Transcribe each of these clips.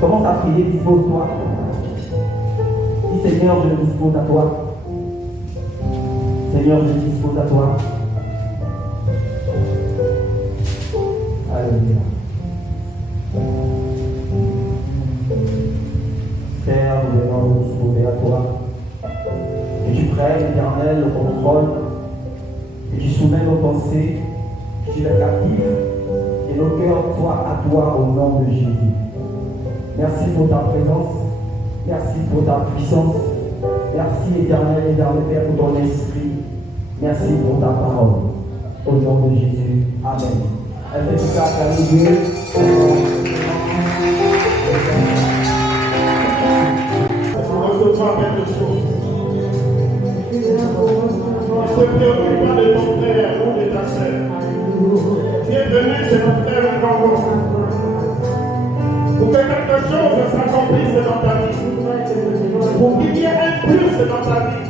Commence à prier, dispose-toi. Dis Seigneur, je me dispose à toi. Seigneur, je me dispose à toi. Alléluia. Père, nous venons nous disposer à toi. Et tu prennes, Éternel, le contrôle. Et tu soumets nos pensées, tu les captives. Et nos cœurs soient à toi au nom de Jésus. Merci pour ta présence. Merci pour ta puissance. Merci, Éternel, Père, pour ton esprit. Merci pour ta parole. Au nom de Jésus. Amen. Elle fait tout ça à Dieu. Recevoir quelque chose. Ne te préoccupe pas de ton frère ou de ta sœur. Tu es venu, c'est pour faire une rencontre. Pour que quelque chose s'accomplisse dans ta vie. Pour qu'il y ait un plus dans ta vie.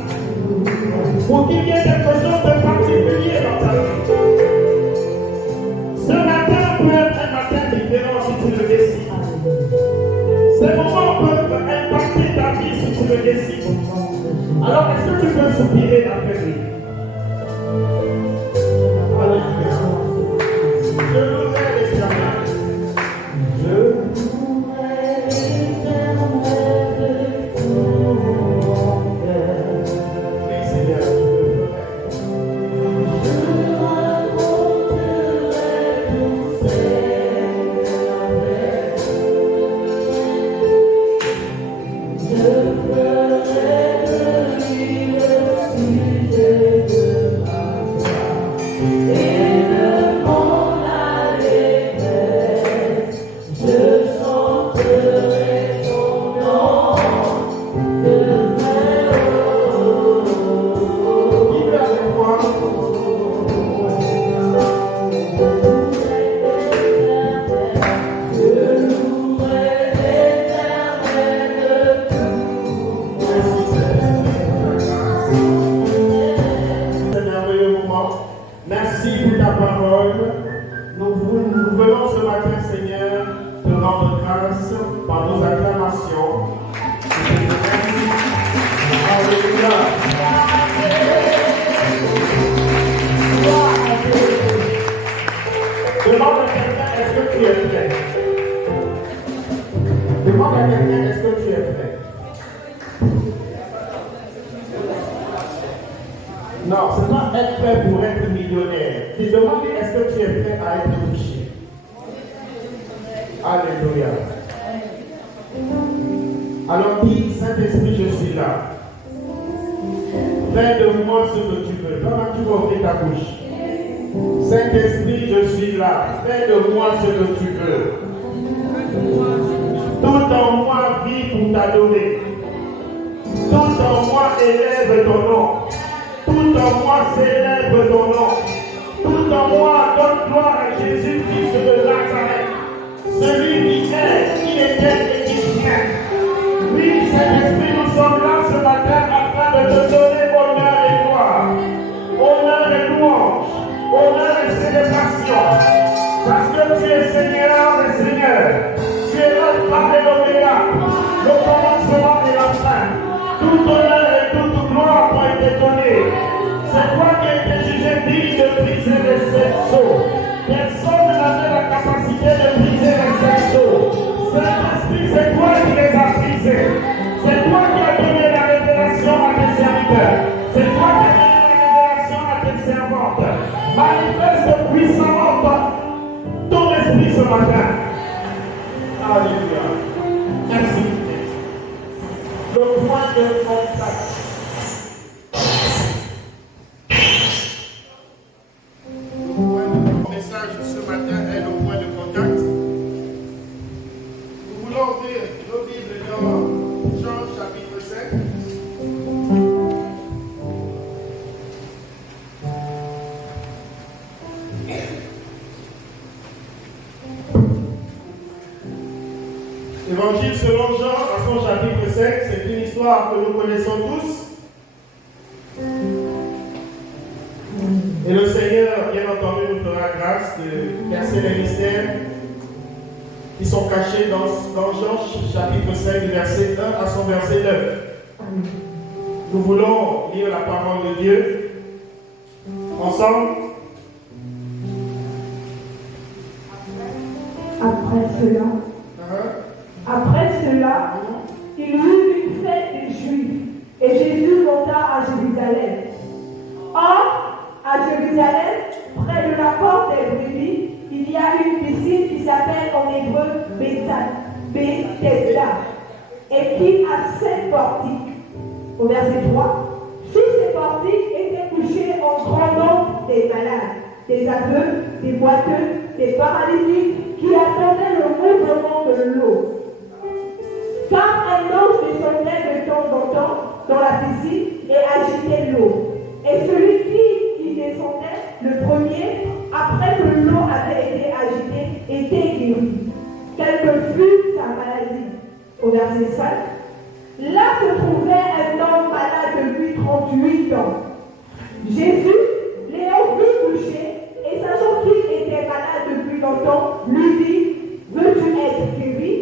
Pour qu'il y ait quelque chose de particulier dans ta vie. Ce matin peut être un matin différent si tu le décides. Ces moments peuvent impacter ta vie si tu le décides. Alors est-ce que tu peux soupirer après lui? Alléluia. Je louerai l'Éternel. Je louerai l'Éternel de tout mon cœur. Oui, Seigneur, je le ferai. Je raconterai tous ses merveilles. Je ferai de lui le sujet de ma joie et de mon allégresse. Je chanterai son nom de très haut. Qui est avec moi? Je louerai l'Éternel de tout mon cœur. C'est merveilleux moment. Merci pour ta parole. Nous venons ce matin, Seigneur, te rendre grâce par nos acclamations. Alléluia. Demande à quelqu'un, est-ce que tu es prêt? Demande à quelqu'un, est-ce que tu es prêt? Non, ce n'est pas être prêt pour être millionnaire. Tu demandes, est-ce que tu es prêt à être touché? Alléluia. Alors dis, Saint-Esprit, je suis là. Fais de moi ce que tu veux. Comment tu vas ouvrir ta bouche? Saint-Esprit, je suis là. Fais de moi ce que tu veux. Tout en moi vit pour t'adorer. Tout en moi élève ton nom. Tout en moi célèbre ton nom. Tout en moi donne gloire à Jésus-Christ de Nazareth. Celui qui est, qui était et qui vient. Oui, Saint-Esprit, nous sommes là ce matin afin de te donner honneur et gloire. Honneur et louange. Honneur et célébration. Parce que tu es Seigneur des Seigneurs. Tu es l'Alpha et l'Oméga. Le commencement et la fin. Tout honneur et toute gloire t'ont été donnés. C'est toi qui as été jugé digne de briser les sept sceaux. Personne n'avait la capacité de briser les sept sceaux. Saint-Esprit, c'est toi qui les as brisés. C'est toi qui as donné la révélation à tes serviteurs. C'est toi qui as donné la révélation à tes servantes. Manifeste puissamment ton esprit ce matin. Alléluia. Merci. Le point de contact. Le message ce matin est le point de contact. Nous voulons ouvrir nos Bibles dans Jean chapitre 5. Évangile selon Jean, à son chapitre 5, c'est une histoire que nous connaissons tous. Et le Seigneur, bien entendu, nous fera grâce de percer les mystères qui sont cachés dans Jean chapitre 5, verset 1 à son verset 9. Nous voulons lire la parole de Dieu ensemble. Après cela, il y eut une fête des Juifs, et Jésus monta à Jérusalem. Or, à Jérusalem, près de la porte des brebis, il y a une piscine qui s'appelle en hébreu Bethesda, et qui a 7 portiques. Au verset 3, sous ces portiques étaient couchés en grand nombre des malades, des aveugles, des boiteux, des paralytiques, qui attendaient le mouvement de l'eau. Car un ange descendait de temps en temps dans la piscine et agitait l'eau. Et celui qui y descendait, le premier, après que l'eau avait été agitée, était guéri. Quelle que fût sa maladie. Au verset 5, là se trouvait un homme malade depuis 38 ans. Jésus, l'ayant vu coucher, et sachant qu'il était malade depuis longtemps, lui dit, veux-tu être guéri?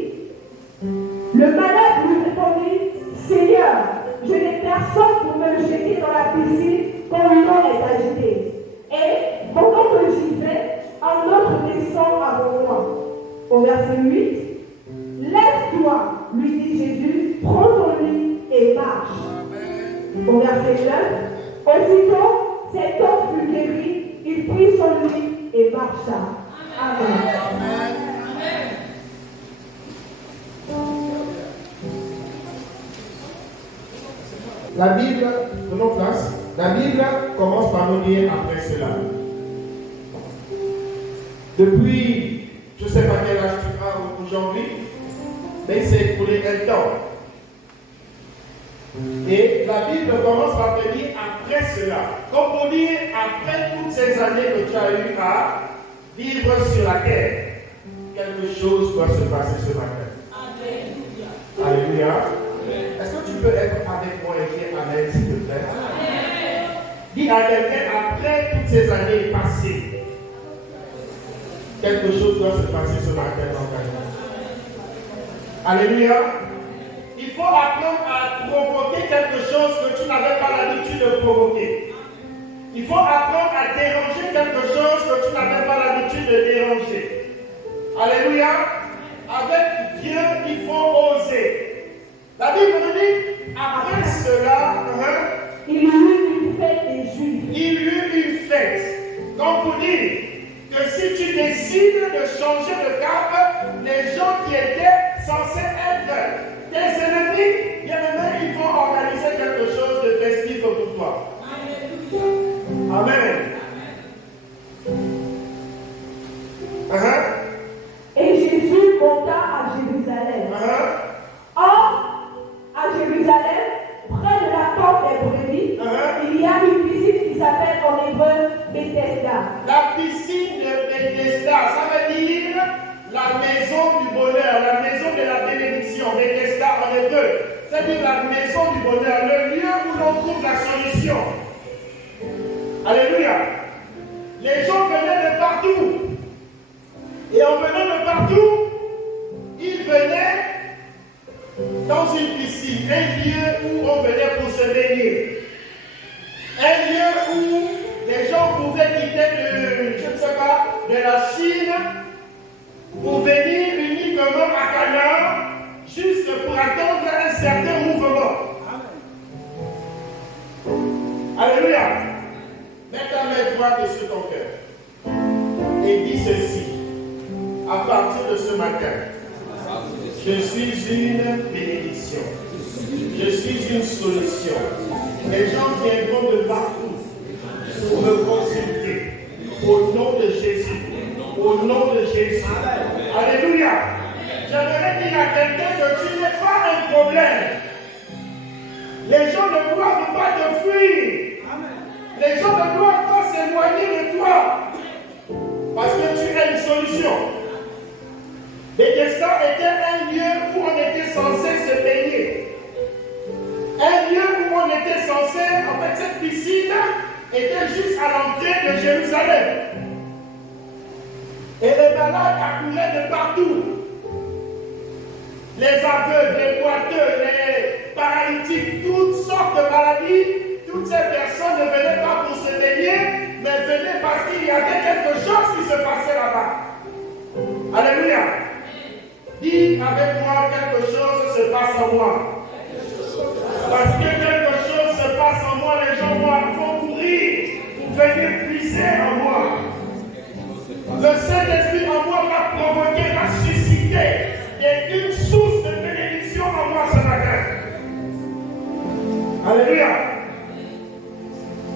Le malade lui répondit, Seigneur, je n'ai personne pour me jeter dans la piscine quand l'eau est agitée. Et pendant que j'y vais, un autre descend avant moi. Au verset 8, lève-toi, lui dit Jésus, prends ton lit et marche. Au verset 9, aussitôt, cet homme fut guéri, il prit son lit et marcha. Amen. La Bible, prenons place, la Bible commence par nous dire après cela. Depuis, je ne sais pas quel âge tu as aujourd'hui, mais il s'est écoulé un temps. Et la Bible commence par te dire après cela. Comme pour dire, après toutes ces années que tu as eu à vivre sur la terre, quelque chose doit se passer ce matin. Alléluia. Alléluia. Est-ce que tu peux être avec moi et dire Amen, s'il te plaît? Amen. Dis à quelqu'un, après toutes ces années passées, quelque chose doit se passer ce matin dans ta vie. Alléluia. Il faut apprendre à provoquer quelque chose que tu n'avais pas l'habitude de provoquer. Il faut apprendre à déranger quelque chose que tu n'avais pas l'habitude de déranger. Alléluia. Avec Dieu, il faut oser. La Bible nous dit, après cela, il y eut une fête des Juifs. Il y eut une fête. Donc pour dire que si tu décides de changer de cap, les gens qui étaient censés être tes ennemis, bien aimés, ils vont organiser quelque chose de festif pour toi. Amen. Et Jésus monta à Jérusalem. Or, à Jérusalem, près de la porte des brebis, il y a une piscine qui s'appelle en hébreu Bethesda. La piscine de Bethesda, ça veut dire la maison du bonheur, la maison de la bénédiction. Bethesda en hébreu, c'est-à-dire la maison du bonheur, le lieu où l'on trouve la solution. Alléluia. Les gens venaient de partout. Et en venant de partout, ils venaient dans une piscine, un lieu où on venait pour se baigner. Un lieu où les gens pouvaient quitter je ne sais pas, de la Chine pour venir uniquement à Canaan, juste pour attendre un certain mouvement. Alléluia. Mets ta main droite sur ton cœur et dis ceci. À partir de ce matin, je suis une bénédiction. Je suis une solution. Les gens viendront de partout pour me consulter. Au nom de Jésus. Au nom de Jésus. Alléluia. J'aimerais dire à quelqu'un que tu n'es pas un problème. Les gens ne doivent pas te fuir. Les gens ne doivent pas s'éloigner de toi. Parce que tu as une solution. Bethesda était un lieu où on était censé se baigner. Un lieu où on était censé, en fait cette piscine était juste à l'entrée de Jérusalem. Et les malades accouraient de partout. les aveugles, les boiteux, les paralytiques, toutes sortes de maladies, toutes ces personnes ne venaient pas pour se baigner, mais venaient parce qu'il y avait quelque chose qui se passait là-bas. Alléluia. Dis avec moi, quelque chose se passe en moi. Parce que quelque chose se passe en moi, les gens vont courir pour venir puiser en moi. Le Saint-Esprit en moi va provoquer, va susciter une source de bénédiction en moi ce matin. Alléluia.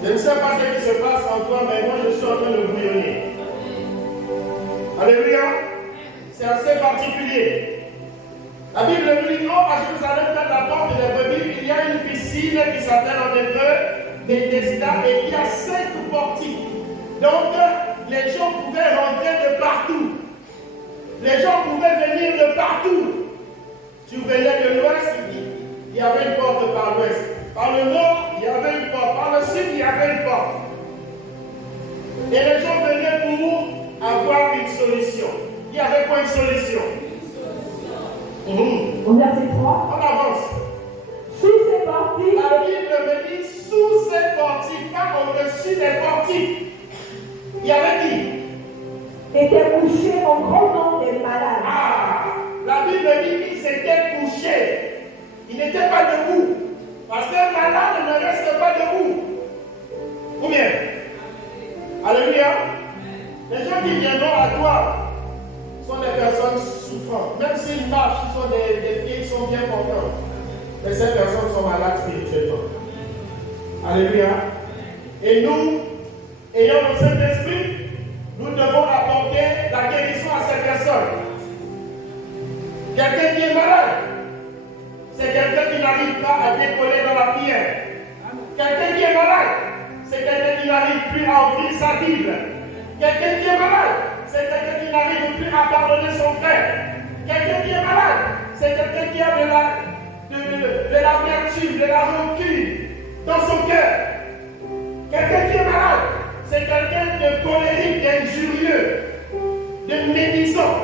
Je ne sais pas ce qui se passe en toi, mais moi je suis en train de bouillonner. Alléluia. C'est assez particulier. La Bible dit, non, à Jérusalem, dans la porte des brebis, il y a une piscine qui s'appelle en hébreu Bethesda et il y a 5 portiques. Donc, les gens pouvaient rentrer de partout. Les gens pouvaient venir de partout. Tu venais de l'ouest, il y avait une porte par l'ouest. Par le nord, il y avait une porte. Par le sud, il y avait une porte. Et les gens venaient pour avoir une solution. Il y avait quoi une solution? Au verset 3. On avance. Sous ces portiques, La Bible me dit sous ces portiques, pas au-dessus des portiques. Il y avait qui? étaient couchés en grand nombre des malades. Ah, la Bible dit qu'ils s'étaient couchés. Ils n'étaient pas debout. Parce qu'un malade ne reste pas debout. Combien? Alléluia. Les gens qui viendront à toi sont des personnes souffrantes. Même s'ils marchent, ils sont des pieds qui sont bien contents. Mais ces personnes sont malades spirituellement. Alléluia. Et nous, ayant le Saint-Esprit, nous devons apporter la guérison à ces personnes. Quelqu'un qui est malade, c'est quelqu'un qui n'arrive pas à décoller dans la prière. Quelqu'un qui est malade, c'est quelqu'un qui n'arrive plus à ouvrir sa Bible. Quelqu'un qui est malade, c'est quelqu'un qui n'arrive plus à pardonner son frère. Quelqu'un qui est malade, c'est quelqu'un qui a de l'amertume, de la rancune dans son cœur. Quelqu'un qui est malade, c'est quelqu'un de colérique, d'injurieux, de médisant.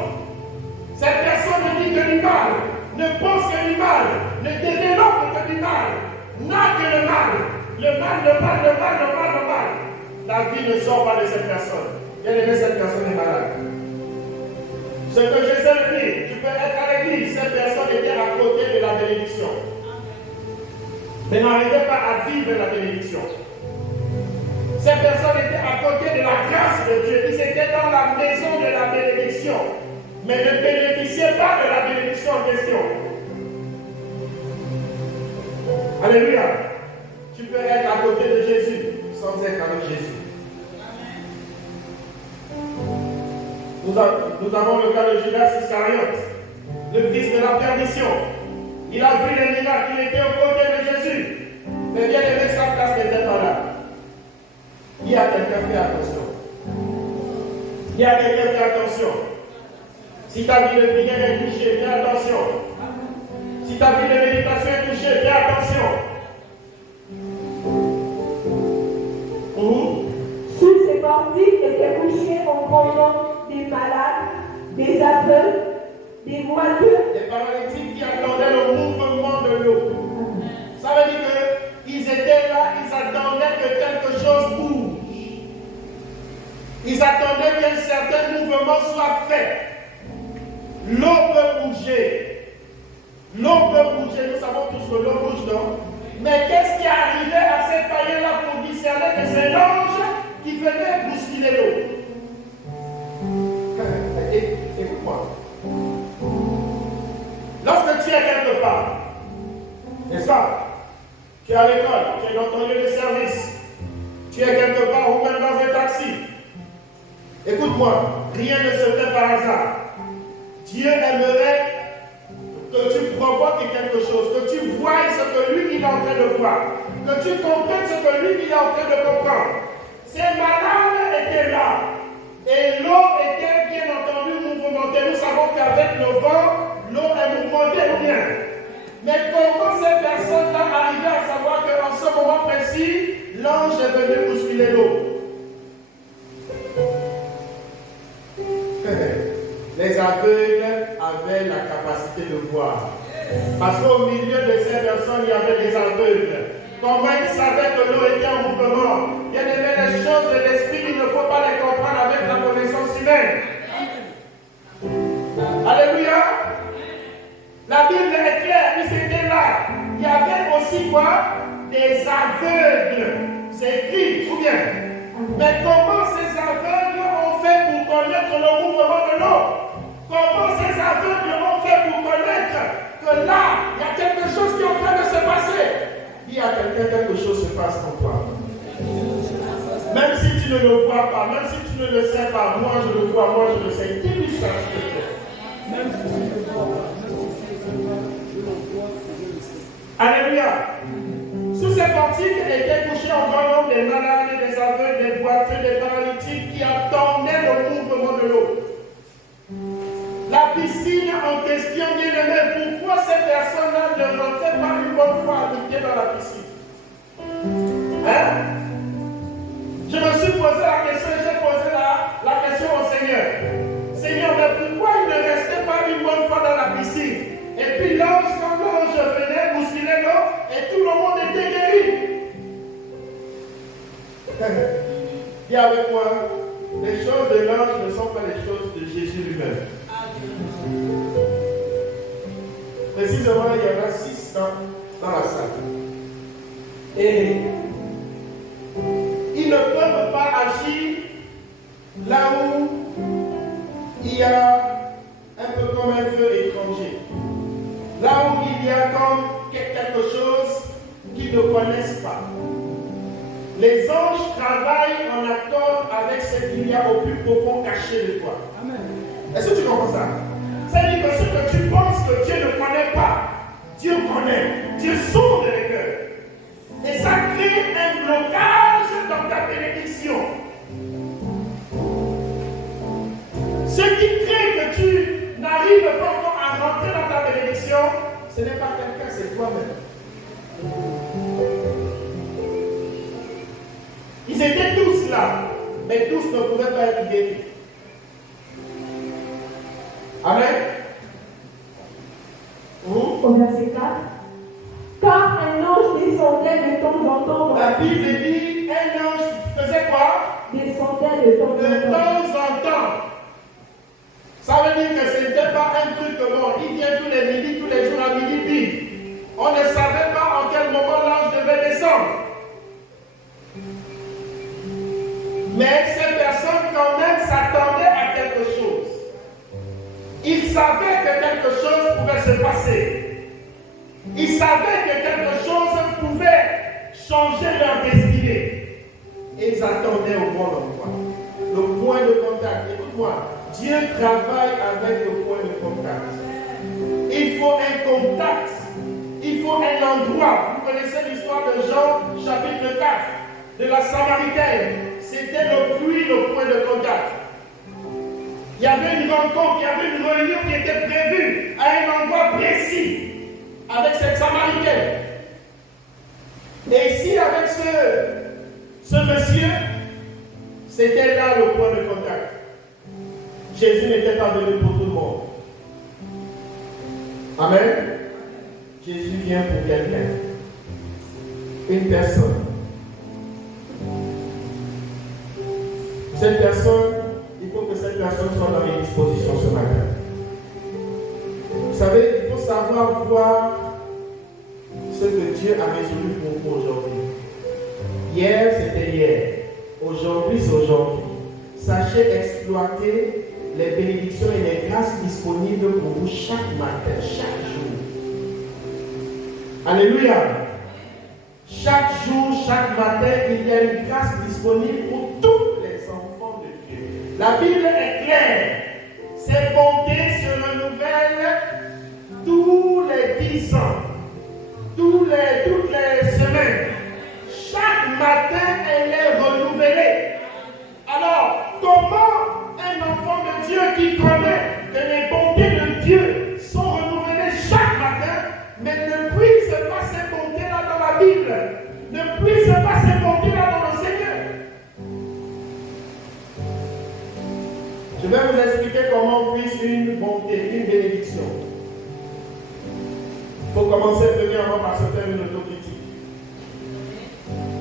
Cette personne ne dit que du mal, ne pense que du mal, ne développe que du mal, n'a que le mal. Le mal, le mal, le mal, le mal, le mal. La vie ne sort pas de cette personne. Bien aimé, cette personne est malade. Ce que j'essaie de dire, tu peux être à l'église, cette personne était à côté de la bénédiction. Mais n'arrivait pas à vivre la bénédiction. Cette personne était à côté de la grâce de Dieu. Ils étaient dans la maison de la bénédiction, mais ne bénéficiaient pas de la bénédiction en question. Alléluia. Tu peux être à côté de Jésus sans être avec Jésus. Nous avons le cas de Judas Iscariote, le fils de la perdition. Il a vu les miracles, il était aux côtés de Jésus. Mais bien aimé, sa place n'était pas là. Il y a quelqu'un qui fait attention. Il y a quelqu'un qui fait attention. Si ta vie de prière est touchée, fais attention. Si ta vie de méditation est touchée, fais attention. Sous ces portiques étaient couchés en grand nombre des malades, des aveugles, des moiteux, des paralytiques qui attendaient le mouvement de l'eau. Ça veut dire qu'ils étaient là, ils attendaient que quelque chose bouge. Ils attendaient qu'un certain mouvement soit fait. L'eau peut bouger. L'eau peut bouger. Nous savons tous que l'eau bouge, non? Mais qu'est-ce qui est arrivé à ces païens-là pour discerner que c'est l'ange qui venait bousculer l'eau? Écoute-moi. Lorsque tu es quelque part, n'est-ce pas? Tu es à l'école, tu es dans ton lieu de service, tu es quelque part ou même dans un taxi. Écoute-moi, rien ne se fait par hasard. Dieu aimerait que tu provoques quelque chose, que tu voies ce que lui il est en train de voir, que tu comprennes ce que lui il est en train de comprendre. Ces malades étaient là, et l'eau était bien entendu mouvementée. Nous savons qu'avec le vent, l'eau est mouvementée ou bien. Mais comment ces personnes-là arrivaient à savoir qu'en ce moment précis, l'ange est venu bousculer l'eau? Les aveugles avaient avait la capacité de voir. Parce qu'au milieu de ces personnes, il y avait des aveugles. Comment ils savaient que l'eau était en mouvement? Il y a des choses de l'esprit, il ne faut pas les comprendre avec la connaissance humaine. Alléluia. La Bible est claire, ils étaient là. Il y avait aussi quoi? Des aveugles. C'est écrit, ou bien? Mais comment ces aveugles ont fait pour connaître le mouvement de l'eau? Comment ces aveugles ont fait pour connaître que là, il y a quelque chose qui est en train de se passer? Il y a quelque chose se passe en toi. Même si tu ne le vois pas, même si tu ne le sais pas, moi je le vois, moi je le sais. Dis-lui ça, s'il te plaît. Même si tu ne le vois pas, même si tu ne le sais pas, je le vois et je le sais. Alléluia. Sous ces portiques étaient couchés en grand nombre des malades, des aveugles, des boiteux, des paralytiques qui attendaient le mouvement de l'eau. La piscine en question, bien aimé, pourquoi ces personnes-là ne rentraient pas une bonne fois habitées dans la piscine? Hein? Je me suis posé la question et j'ai posé la question au Seigneur. Seigneur, mais pourquoi ils ne restaient pas une bonne fois dans la piscine? Et puis l'ange, quand l'ange venait bousculer l'eau, et tout le monde était guéri. Dis avec moi, les choses de l'ange ne sont pas les choses de Jésus lui-même. Précisément, il y en a 6 dans la salle. Et ils ne peuvent pas agir là où il y a un peu comme un feu étranger. Là où il y a comme quelque chose qu'ils ne connaissent pas. Les anges travaillent en accord avec ce qu'il y a au plus profond caché de toi. Amen. Est-ce que tu comprends ça? C'est-à-dire que ce que tu penses que Dieu ne connaît pas, Dieu connaît. Dieu sonde les cœurs. Et ça crée un blocage dans ta bénédiction. Ce qui crée que tu n'arrives pas encore à rentrer dans ta bénédiction, ce n'est pas quelqu'un, c'est toi-même. Ils étaient tous là, mais tous ne pouvaient pas être guéris. Amen. Au verset 4. Car un ange descendait de temps en temps. La Bible dit, un ange faisait quoi? Descendait de temps en temps. De temps en temps. Ça veut dire que ce n'était pas un truc que bon, il vient tous les midis, tous les jours à midi pile. On ne savait pas en quel moment l'ange devait descendre. Mais ces personnes quand même s'attendaient à quelque chose. Ils savaient que quelque chose pouvait se passer. Ils savaient que quelque chose pouvait changer leur destinée. Et ils attendaient au bon endroit. Le point de contact. Écoute-moi, Dieu travaille avec le point de contact. Il faut un contact. Il faut un endroit. Vous connaissez l'histoire de Jean, chapitre 4, de la Samaritaine. C'était le puits, le point de contact. Il y avait une rencontre, il y avait une réunion qui était prévue à un endroit précis avec cette Samaritaine. Et ici, avec ce monsieur, c'était là le point de contact. Jésus n'était pas venu pour tout le monde. Amen. Jésus vient pour quelqu'un. Une personne. Cette personne, il faut que cette personne soit dans les dispositions ce matin. Vous savez, il faut savoir voir ce que Dieu a résolu pour vous aujourd'hui. Hier, c'était hier. Aujourd'hui, c'est aujourd'hui. Sachez exploiter les bénédictions et les grâces disponibles pour vous chaque matin, chaque jour. Alléluia. Chaque jour, chaque matin, il y a une grâce disponible pour tous les enfants de Dieu. La Bible est claire. Ses bontés se renouvellent tous les 10 ans, toutes les semaines. Chaque matin, elle est renouvelée. Alors, comment un enfant de Dieu qui connaît que les bontés de Dieu sont renouvelées chaque matin, mais ne puisse pas ces bontés-là dans la Bible, ne puisse pas ces bontés-là dans le Seigneur? Je vais vous expliquer comment on puisse une bonté, une bénédiction. Il faut commencer premièrement par se faire une autocritique.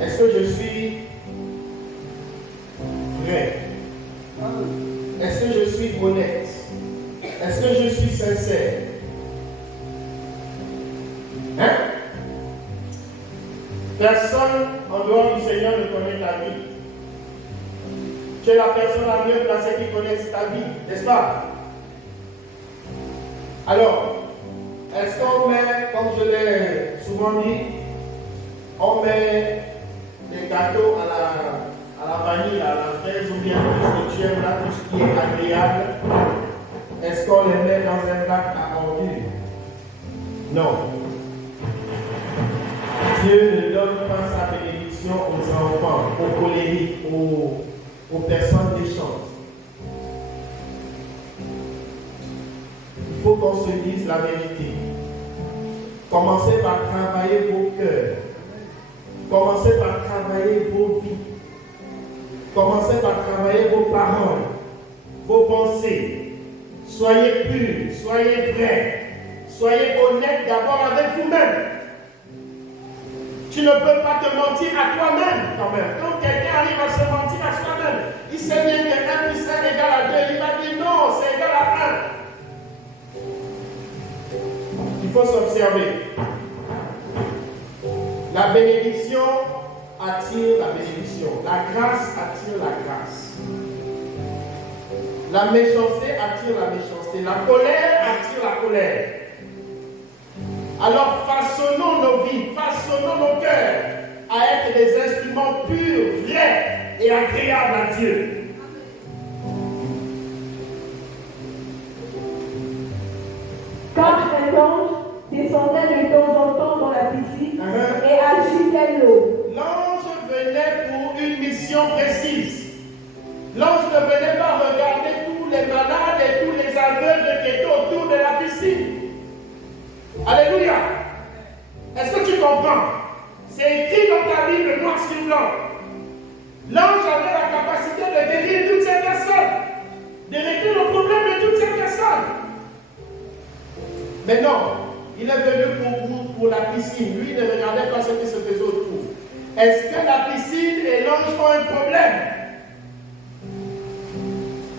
Est-ce que je suis vrai? Est-ce que je suis honnête? Est-ce que je suis sincère? Hein? Personne en dehors du Seigneur ne connaît ta vie. Tu es la personne la mieux placée qui connaisse ta vie, n'est-ce pas? Alors, est-ce qu'on met, comme je l'ai souvent dit, on met des gâteaux à la vanille, à la fraise ou bien tout ce que tu aimes là, tout ce qui est agréable? Est-ce qu'on les met dans un bac à ordures? Non. Dieu ne donne pas sa bénédiction aux enfants, aux colériques, aux personnes méchantes. Il faut qu'on se dise la vérité. Commencez par travailler vos cœurs. Commencez par travailler vos vies. Commencez par travailler vos paroles, vos pensées. Soyez purs, soyez vrais, soyez honnêtes d'abord avec vous-même. Tu ne peux pas te mentir à toi-même quand même. Quand quelqu'un arrive à se mentir à soi-même, il sait bien que 1 plus 1 égale à 2, il va dire non, c'est égal à 1. Il faut s'observer. La bénédiction attire la bénédiction. La grâce attire la grâce. La méchanceté attire la méchanceté. La colère attire la colère. Alors façonnons nos vies, façonnons nos cœurs à être des instruments purs, vrais et agréables à Dieu. Quand un ange descendait de temps en temps dans la piscine et agitait l'eau. L'ange venait pour une mission précise. L'ange ne venait pas regarder tous les malades et tous les aveugles qui étaient autour de la piscine. Alléluia. Est-ce que tu comprends? C'est écrit dans ta Bible noir sur blanc. L'ange avait la capacité de guérir toutes ces personnes, de régler le problème de toutes ces personnes. Mais non, il est venu pour la piscine. Lui, il ne regardait pas ce qui se faisait autour. Est-ce que la piscine et l'ange ont un problème?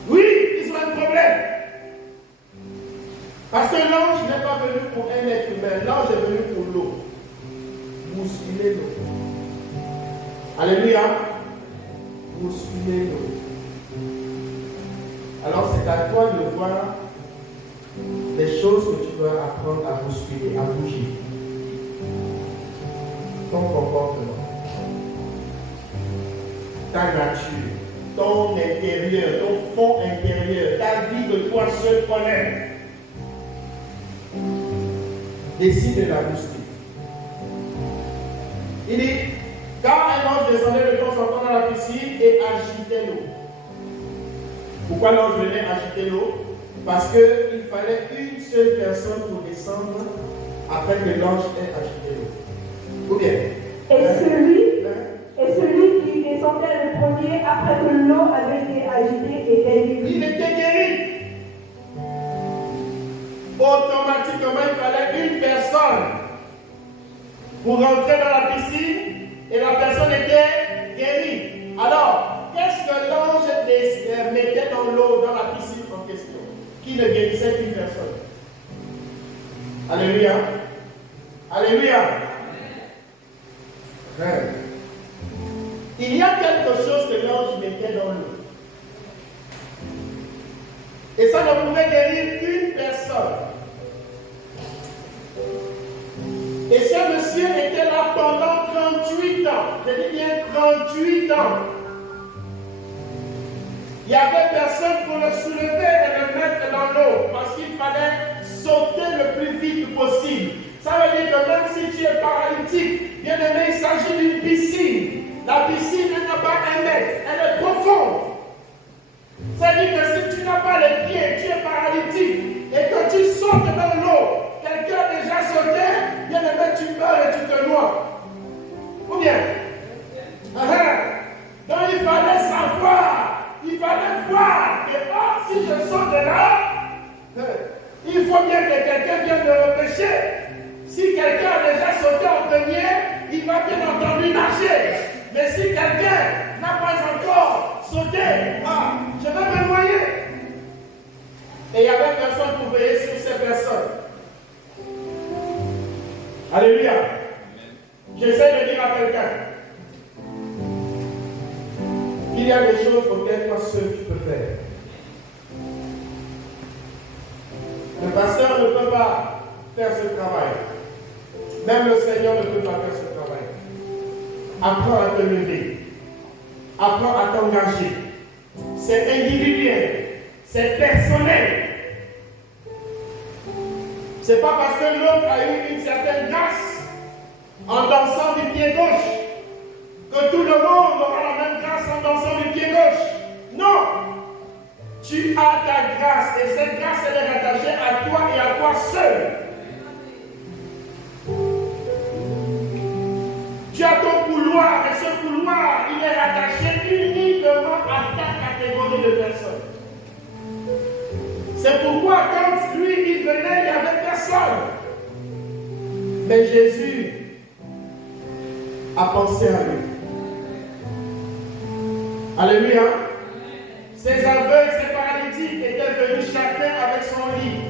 Oui, ils ont un problème. Parce que l'ange n'est pas venu pour un être humain. L'ange est venu pour l'eau. Bousculer l'eau. Alléluia. Bousculer l'eau. Alors c'est à toi de voir les choses que tu dois apprendre à bousculer, à bouger. Ton comportement, ta nature, ton intérieur, ton fond intérieur, ta vie que toi seul connais. Décide de la bousculer. Il dit, quand un ange descendait de temps en temps dans la piscine et agitait l'eau. Pourquoi l'ange venait agiter l'eau? Parce qu'il fallait une seule personne pour descendre après que l'ange ait agité l'eau. Ou bien? Et celui qui descendait le premier après que l'eau avait été agitée était guéri. Il était guéri. Automatiquement, il fallait une personne pour rentrer dans la piscine et la personne était guérie. Alors, qu'est-ce que l'ange mettait dans l'eau, dans la piscine en question, qui ne guérissait qu'une personne? Alléluia. Alléluia. Il y a quelque chose que l'ange mettait dans l'eau. Et ça ne pouvait guérir qu'une personne. Et ce monsieur était là pendant 38 ans. Je dis bien 38 ans. Il n'y avait personne pour le soulever et le mettre dans l'eau parce qu'il fallait sauter le plus vite possible. Ça veut dire que même si tu es paralytique, bien aimé, il s'agit d'une piscine. La piscine n'a pas 1 mètre, elle est profonde. Ça veut dire que si tu n'as pas les pieds, tu es paralytique et que tu sautes dans l'eau, quelqu'un a déjà sauté, bien aimé, tu meurs et tu te noies. Ou bien? Donc il fallait savoir, il fallait voir que si Il faut bien que quelqu'un vienne le repêcher. Si quelqu'un a déjà sauté en premier, il va bien entendu nager. Mais si quelqu'un n'a pas encore sauté, je vais me noyer. Et il y avait personne pour veiller sur ces personnes. Alléluia. J'essaie de dire à quelqu'un qu'il y a des choses auxquelles toi seul tu peux faire. Le pasteur ne peut pas faire ce travail. Même le Seigneur ne peut pas faire ce travail. Apprends à te lever. Apprends à t'engager. C'est individuel. C'est personnel. C'est pas parce que l'autre a eu une certaine grâce en dansant du pied gauche que tout le monde aura la même grâce en dansant du pied gauche. Non! Tu as ta grâce et cette grâce elle est rattachée à toi et à toi seul. Tu as ton couloir et ce couloir il est rattaché uniquement à ta catégorie de personnes. C'est pourquoi quand lui il venait, il n'y avait personne. Mais Jésus a pensé à lui. Alléluia. Ces aveugles, ces paralytiques étaient venus chacun avec son lit.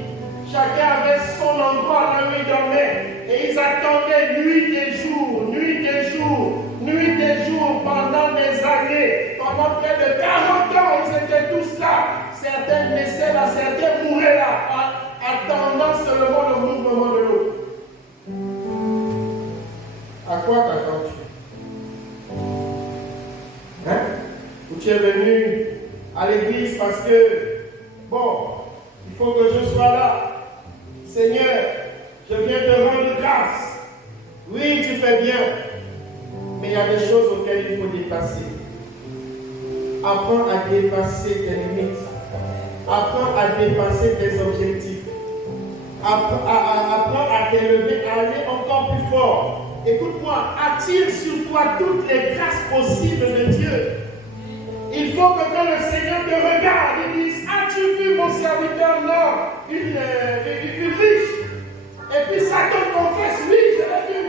Chacun avait son endroit là où il dormait. Et ils attendaient nuit et jour, nuit et jour, nuit et jour pendant des années. Pendant près de 40 ans, ils étaient tous là. Certains naissaient là, certains mouraient là, attendant seulement le mouvement de l'eau. À quoi t'attends-tu? Hein? Ou tu es venu à l'église parce que, bon, il faut que je sois là. Seigneur, je viens te rendre grâce. Oui, tu fais bien. Mais il y a des choses auxquelles il faut dépasser. Apprends à dépasser tes limites. Apprends à dépasser tes objectifs. Apprends à t'élever, à aller encore plus fort. Écoute-moi, attire sur toi toutes les grâces possibles de Dieu. Il faut que quand le Seigneur te regarde, il dise, as-tu vu mon serviteur? Non, une riche. Et puis Satan confesse, oui, je l'ai vu.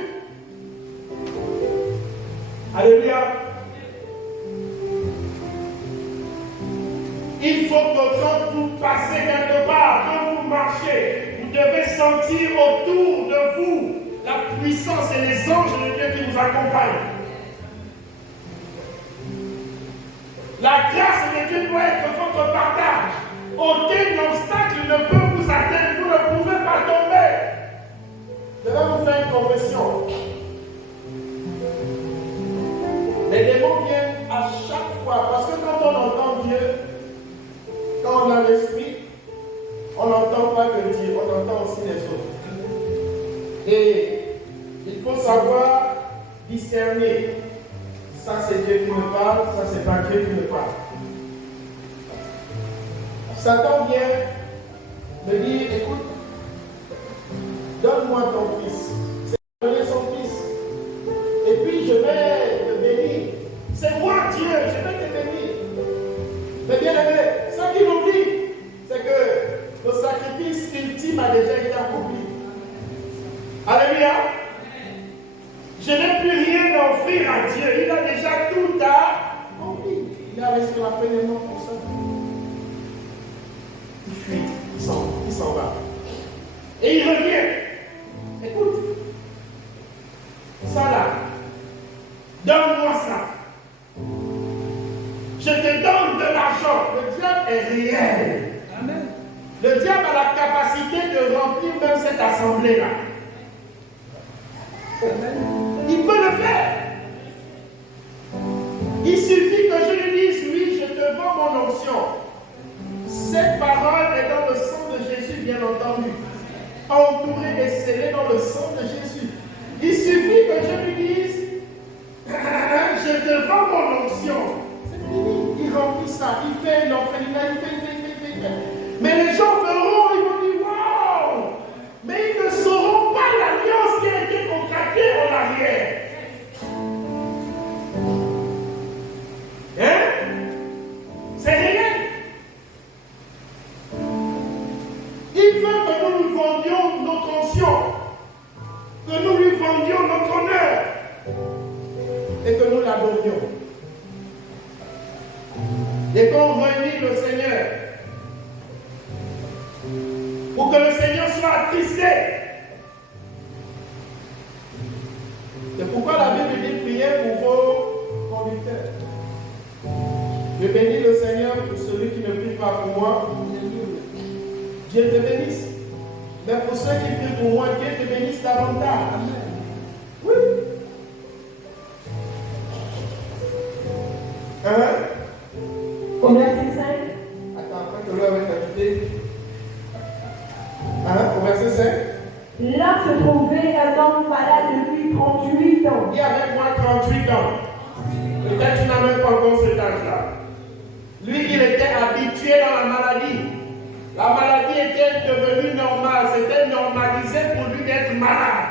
Alléluia. Il faut que quand vous passez quelque part, quand vous marchez, vous devez sentir autour de vous la puissance et les anges de Dieu qui vous accompagnent. La grâce de Dieu doit être votre partage. Aucun obstacle ne peut vous atteindre, vous ne pouvez pas tomber. Je vais vous faire une confession. Les démons viennent à chaque fois, parce que quand on entend Dieu, quand on a l'esprit, on n'entend pas que Dieu, on entend aussi les autres. Et il faut savoir discerner. Ça c'est Dieu qui me parle, ça c'est pas Dieu qui me parle. Satan vient me dire, écoute, donne-moi ton fils. C'est donner son fils. Et puis je vais te bénir. C'est moi Dieu, je vais te bénir. Mais bien aimé, ce qu'il oublie, c'est que le sacrifice ultime a déjà été accompli. Alléluia. Je n'ai plus rien à offrir à Dieu. Il a déjà tout accompli. Il a resté la peine et non pour ça. Il fuit, il s'en va. Et il revient. Écoute, ça là, donne-moi ça. Je te donne de l'argent. Le diable est réel. Amen. Le diable a la capacité de remplir même cette assemblée-là. Il peut le faire. Il suffit que je lui dise, oui, je te vends mon onction. Cette parole est dans le sang de Jésus, bien entendu. Entourée et scellée dans le sang de Jésus. Il suffit que je lui dise, je te vends mon onction. C'est fini. Il remplit ça. Il fait l'orphelinat, il fait. Mais les gens verront, ils vont dire, waouh! Mais ils ne sauront pas l'alliance qui a été contractée en arrière. Hein? C'est réel. Il veut que l'adorions. Et qu'on remit le Seigneur. Pour que le Seigneur soit attristé. C'est pourquoi la Bible dit priez pour vos conducteurs. Je bénis le Seigneur pour celui qui ne prie pas pour moi. Dieu te bénisse. Mais pour ceux qui prient pour moi, Dieu te bénisse davantage. Amen. Oui. Au verset 5. Attends, après que l'heure est ajouté. Au verset 5. Là se trouvait un homme malade depuis 38 ans. Dis avec moi 38 ans. Peut-être tu n'as même pas encore cet âge-là. Lui, il était habitué dans la maladie. La maladie était devenue normale. C'était normalisé pour lui d'être malade.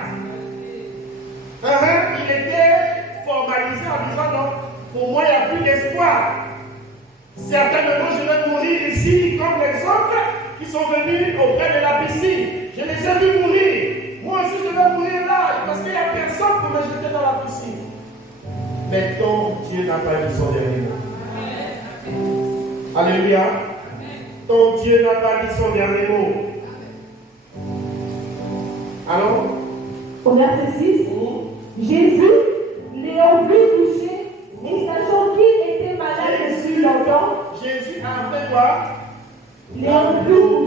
Il était formalisé en disant non, pour moi, il n'y a plus d'espoir. Certainement, je vais mourir ici comme les autres qui sont venus auprès de la piscine. Je les ai vus mourir. Moi aussi, je vais mourir là parce qu'il n'y a personne pour me jeter dans la piscine. Mais ton Dieu n'a pas dit son dernier mot. Alléluia. Ton Dieu n'a pas dit son dernier mot. Alors, au verset 6, Jésus l'ayant vu touché, et sachant qu'il était malade depuis longtemps, Jésus a fait quoi? L'ayant vu touché.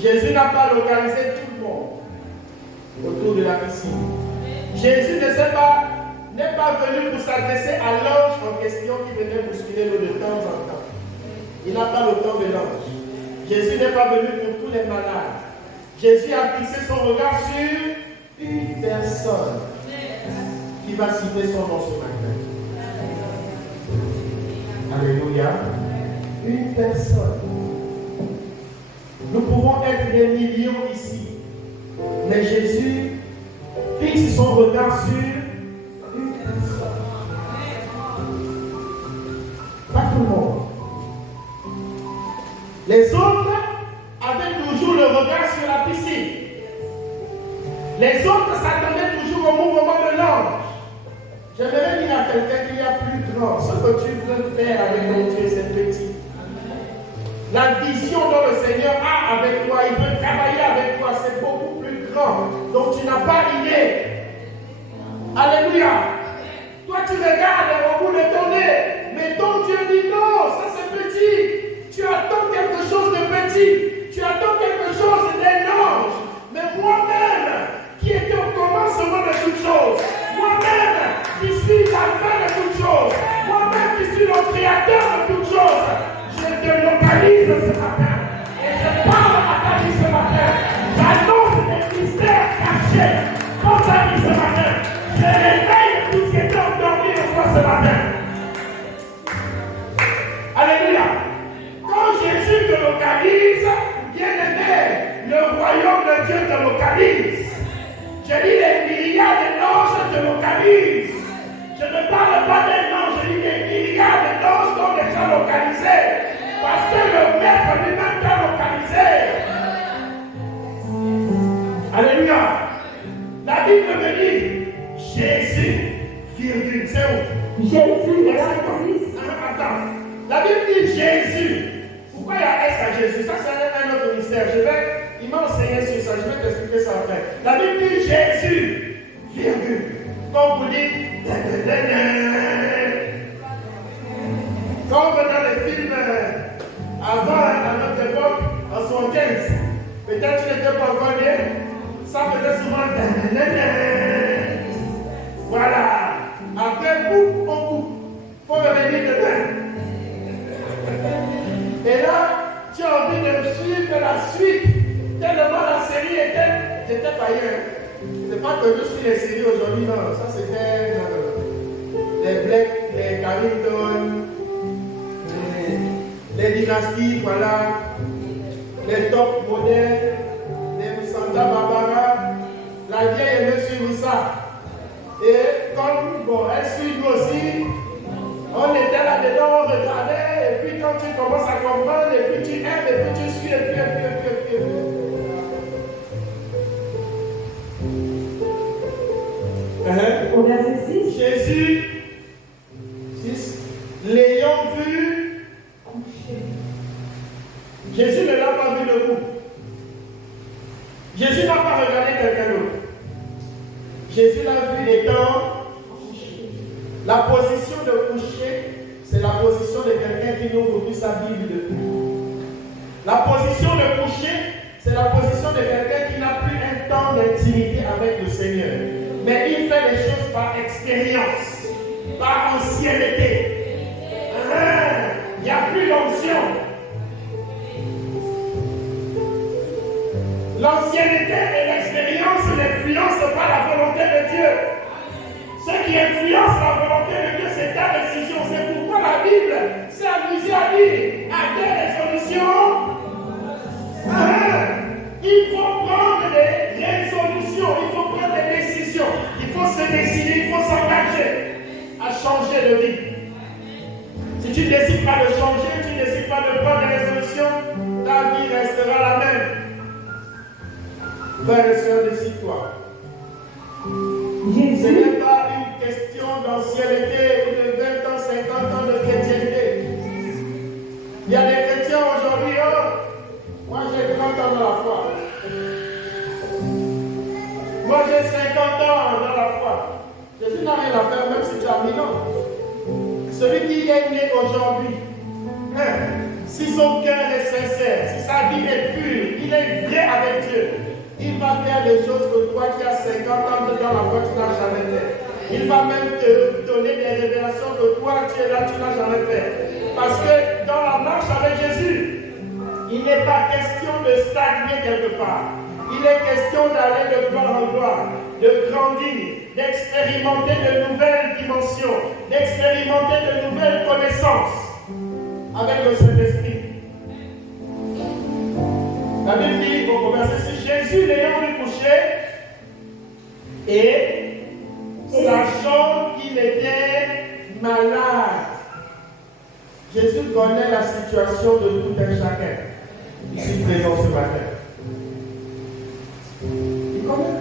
Jésus n'a pas localisé tout le monde autour de la piscine. Jésus n'est pas venu pour s'adresser à l'ange en question qui venait bousculer l'eau de temps en temps. Il n'a pas le temps de l'ange. Jésus n'est pas venu pour tous les malades. Jésus a fixé son regard sur une personne qui va citer son nom ce matin. Alléluia. Une personne. Nous pouvons être des millions ici, mais Jésus fixe son regard sur une personne. Pas tout le monde. Les autres avaient toujours le regard sur la piscine. Les autres s'attendaient toujours au mouvement de l'ange. J'aimerais dire à quelqu'un qu'il y a plus grand. Ce que tu veux faire avec ton Dieu, c'est petit. La vision dont le Seigneur a avec toi, il veut travailler avec toi, c'est beaucoup plus grand. Donc tu n'as pas idée. Alléluia. Toi tu regardes au bout de ton nez, mais ton Dieu dit non, ça c'est petit. Tu attends quelque chose de petit. Tu attends quelque chose d'un ange. Mais moi-même, qui était au commencement de toutes choses, moi-même, qui suis la fin de toutes choses, moi-même qui suis le créateur de toutes choses, je te localise ce matin. Et je parle à ta vie ce matin. J'annonce des mystères cachés. Comme ça dit ce matin. Je réveille tout ce qui est endormi de toi ce matin. Alléluia. Quand Jésus te localise, bien-aimé, le royaume de Dieu te localise. Je dis les milliards d'anges te localisent. Je ne parle pas des anges, je dis des milliards d'anges sont déjà localisés. Parce que le maître lui-même t'a localisé. Alléluia. La Bible me dit Jésus, virgule, c'est où? Jésus, attends. La Bible dit Jésus. Pourquoi il y a S à Jésus? Ça, c'est un autre mystère. Il m'a enseigné sur ça. Je vais t'expliquer ça après. La Bible dit Jésus, virgule. Comme vous dites, comme dans les films avant, à notre époque, en 75, peut-être tu n'étais pas encore né, ça faisait souvent voilà. Après, on coupe. Il faut revenir dedans. Et là, tu as envie de suivre la suite. Tellement la série était. J'étais païen. C'est pas que je suis les séries aujourd'hui, non. Ça c'était les Black, les Carrington, les dynasties, voilà. Les top modèles, les Santa Barbara. La vieille aimait suivre ça. Et comme bon, elle suit nous aussi, on était là-dedans, on regardait, et puis quand tu commences à comprendre, et puis tu aimes, et puis tu suis, et puis. vu Jésus ne l'a pas vu debout. Jésus n'a pas regardé quelqu'un d'autre. Jésus l'a vu étant la position de coucher, c'est la position de quelqu'un qui n'ouvre plus sa Bible depuis. La position de coucher, c'est la position de quelqu'un qui n'a plus un temps d'intimité avec le Seigneur. Mais il fait les choses par expérience, par ancienneté. Il n'y a plus d'onction. L'ancienneté et l'expérience n'influencent pas la volonté de Dieu. Ce qui influence la volonté de Dieu, c'est ta décision. C'est pourquoi la Bible s'est amusée à dire à quelle résolution. Il faut prendre des résolutions, il faut prendre des décisions, il faut se décider, il faut s'engager à changer de vie. Si tu ne décides pas de changer, tu ne décides pas de prendre des résolutions, ta vie restera la même. Frères et sœurs, décide-toi. Ce n'est pas une question d'ancienneté ou de 20 ans, 50 ans de chrétienté. Il y a des chrétiens aujourd'hui, moi j'ai 30 ans dans la foi. Moi j'ai 50 ans dans la foi. Jésus n'a rien à faire même si tu as 1000 ans. Celui qui est né aujourd'hui, si son cœur est sincère, si sa vie est pure, il est vrai avec Dieu, il va faire des choses que toi qui as 50 ans dans la foi, tu n'as jamais fait. Il va même te donner des révélations que toi, tu es là, tu n'as jamais fait. Parce que dans la marche avec Jésus, il n'est pas question de stagner quelque part. Il est question d'aller de gloire en gloire, de grandir, d'expérimenter de nouvelles dimensions, d'expérimenter de nouvelles connaissances avec le Saint-Esprit. La Bible dit au verset 6, Jésus l'ayant vu coucher et sachant qu'il était malade. Jésus connaît la situation de tout un chacun ici présent ce matin. Il connaît.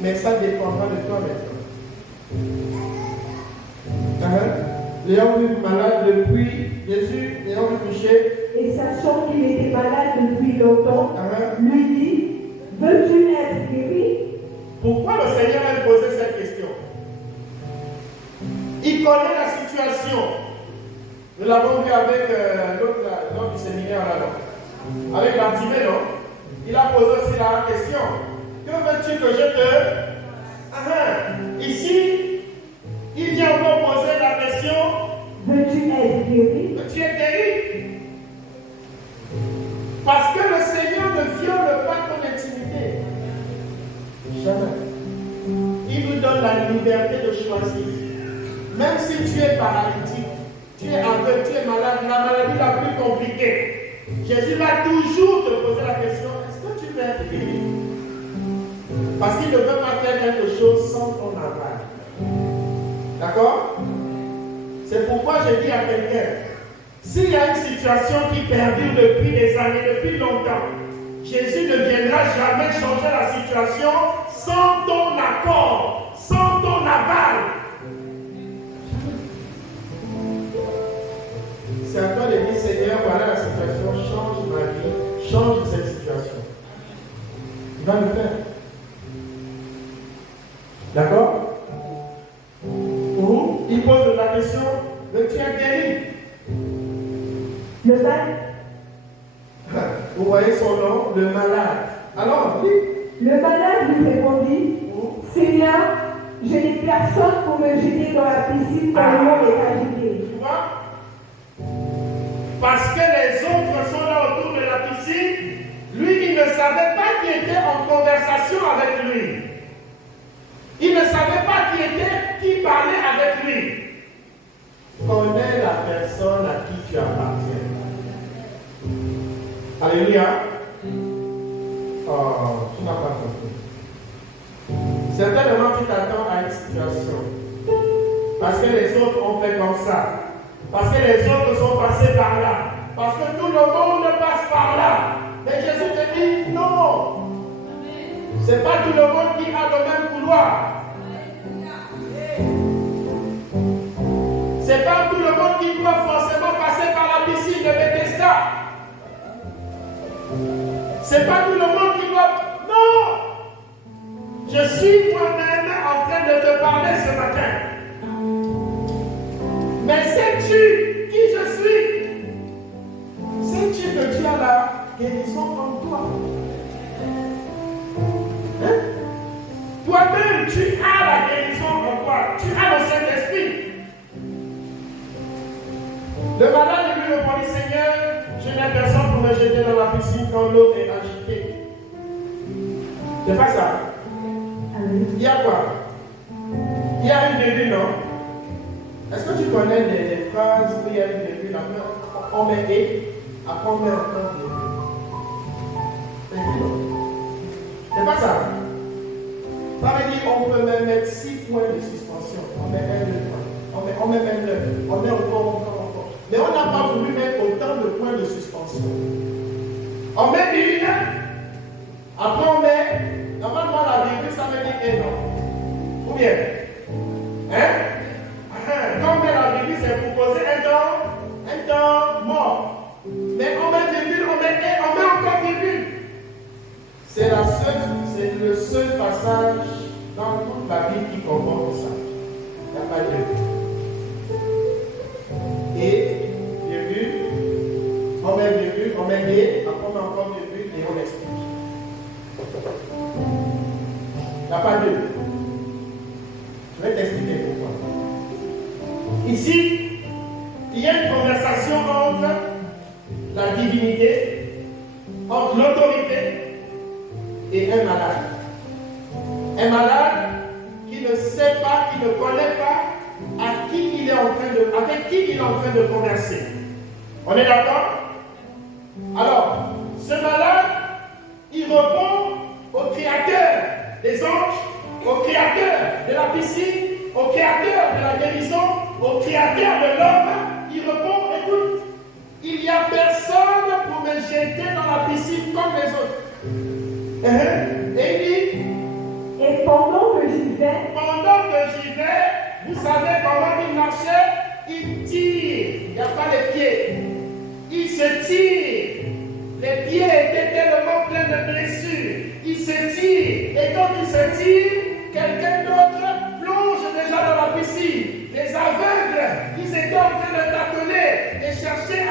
Mais ça dépendra de toi maintenant. L'ayant vu malade depuis, Jésus l'ayant vu coucher. Et sachant qu'il était malade depuis longtemps, lui dit, veux-tu être guéri? Pourquoi le Seigneur a posé cette question? Il connaît la situation. Nous l'avons vu avec l'autre du séminaire là-bas. Avec Bartimée, non? Il a posé aussi la question. Que veux-tu que je te... Ici, il vient encore poser la question. Veux-tu être guéri? Veux-tu être guéri? Parce que le Seigneur ne viole pas ton intimité. Jamais. Il nous donne la liberté de choisir. Même si tu es paralytique, tu es aveugle, tu es malade, la maladie la plus compliquée, Jésus va toujours te poser la question, est-ce que tu veux être guéri? Parce qu'il ne veut pas faire quelque chose sans ton aval. D'accord? C'est pourquoi je dis à quelqu'un, s'il y a une situation qui perdure depuis des années, depuis longtemps, Jésus ne viendra jamais changer la situation sans ton accord, sans ton aval. C'est à toi de dire, Seigneur, voilà la situation, change ma vie, change cette situation. Il va le faire. D'accord? Il pose la question, veux-tu être guéri? Le malade. Vous voyez son nom, le malade. Alors, oui. Le malade lui répondit, Seigneur, je n'ai personne pour me jeter dans la piscine quand le monde est agité. Tu vois? Parce que les autres sont là autour de la piscine, lui, il ne savait pas qui était en conversation avec lui. Il ne savait pas qui parlait avec lui. Connais la personne à qui tu appartiens. Alléluia. Oh, tu n'as pas compris. Certainement, tu t'attends à une situation. Parce que les autres ont fait comme ça. Parce que les autres sont passés par là. Parce que tout le monde passe par là. Mais Jésus te dit non. Ce n'est pas tout le monde qui a le même couloir. C'est pas tout le monde qui doit. Non! Je suis moi-même en train de te parler ce matin. Mais sais-tu qui je suis? Sais-tu que tu as la guérison en toi? Hein? Toi-même, tu as la guérison en toi. Tu as le Saint-Esprit. Le malade lui répondit, Seigneur, je n'ai personne pour me jeter dans la piscine quand l'eau est agitée. C'est pas ça. Il y a quoi? Il y a une virgule, non? Est-ce que tu connais des phrases où il y a une virgule? On met et, après on met encore virgule. C'est pas ça. Ça veut dire qu'on peut même mettre 6 points de suspension. On met 1, 2, 3. On met même 9. On met encore. Mais on n'a pas voulu mettre autant de points de suspension. On met une, après on met, normalement la virgule, ça veut dire et non. Ou bien, quand on met la virgule, c'est pour poser un temps mort. Mais on met virgule, on met et, on met encore virgule. C'est le seul passage dans toute la Bible qui comporte ça. Il n'y a pas de et, virgule, on met virgule, on met et, après on met encore virgule et on explique. Il n'y a pas de. Je vais t'expliquer pourquoi. Ici, il y a une conversation entre la divinité, entre l'autorité et un malade. Un malade qui ne sait pas, qui ne connaît pas avec qui il est en train de converser. On est d'accord? Alors, ce malade, il répond au Créateur des anges, au Créateur de la piscine, au Créateur de la guérison, au Créateur de l'homme. Il répond, écoute, il n'y a personne pour me jeter dans la piscine comme les autres. Et il dit, et pendant que j'y vais, vous savez comment il marchait? Il tire. Il n'y a pas les pieds. Il se tire. Les pieds étaient tellement pleins de blessures. Il se tire. Et quand il se tire, quelqu'un d'autre plonge déjà dans la piscine. Les aveugles, ils étaient en train de tâtonner et chercher à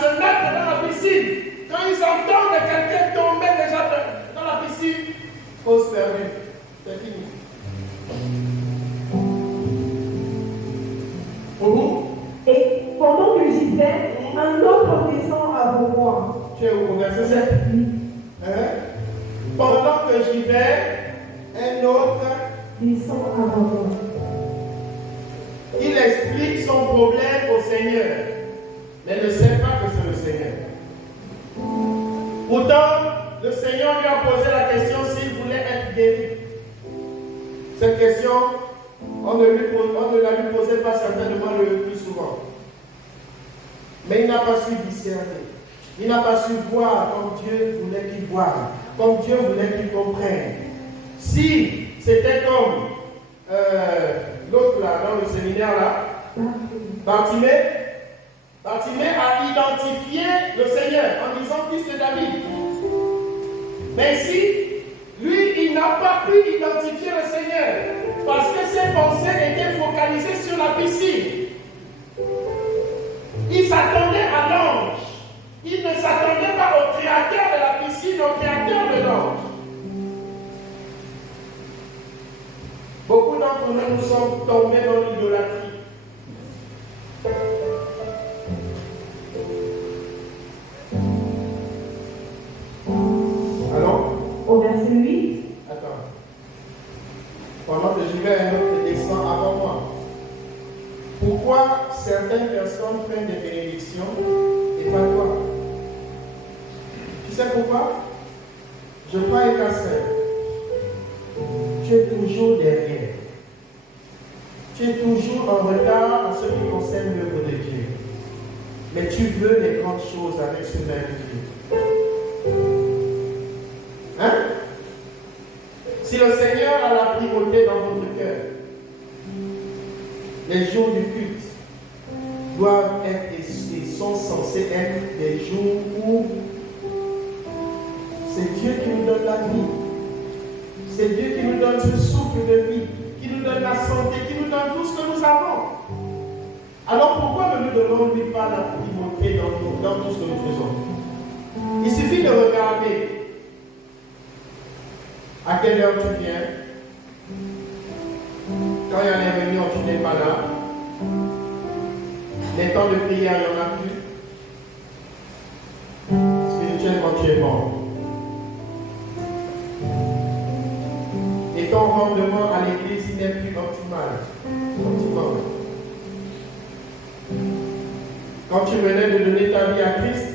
se mettre dans la piscine. Quand ils entendent quelqu'un tomber déjà dans la piscine, cause perdue. C'est fini. Et pendant que j'y vais, un autre descend avant moi. Tu es au verset 7. Pendant que j'y vais, un autre descend avant moi. Il explique son problème au Seigneur, mais ne sait pas que c'est le Seigneur. Pourtant, le Seigneur lui a posé la question s'il voulait être guéri. Cette question, on ne la lui posait pas certainement le plus souvent. Mais il n'a pas su discerner. Il n'a pas su voir comme Dieu voulait qu'il voie, comme Dieu voulait qu'il comprenne. Si c'était comme l'autre là, dans le séminaire là, Bartimée a identifié le Seigneur en disant fils de David. Mais si lui, il n'a pas pu identifier le Seigneur parce que ses pensées étaient focalisées sur la piscine. Il s'attendait à l'ange. Il ne s'attendait pas au créateur de la piscine, au créateur de l'ange. Beaucoup d'entre nous sommes tombés dans l'idolâtrie. Alors? Au verset 8. Attends. Pendant que j'y vais, un autre descend avant moi. Pourquoi certaines personnes prennent des bénédictions et pas toi? Tu sais pourquoi? Je crois être ta sœur. Tu es toujours derrière. Tu es toujours en retard en ce qui concerne l'œuvre de Dieu. Mais tu veux les grandes choses avec ce même Dieu. Hein? Si le Seigneur a la primauté dans votre cœur, les jours du culte doivent être et sont censés être des jours où C'est Dieu qui nous donne la vie. C'est Dieu qui nous donne ce souffle de vie, qui nous donne la santé, qui nous donne tout ce que nous avons. Alors pourquoi ne nous donnons-nous pas la primauté dans tout ce que nous faisons? Il suffit de regarder à quelle heure tu viens. Quand il y a les réunions, tu n'es pas là. Les temps de prière, il n'y en a plus. Spirituellement, tu es mort. Et ton rendement à l'église, il n'est plus optimal. Quand tu venais de donner ta vie à Christ,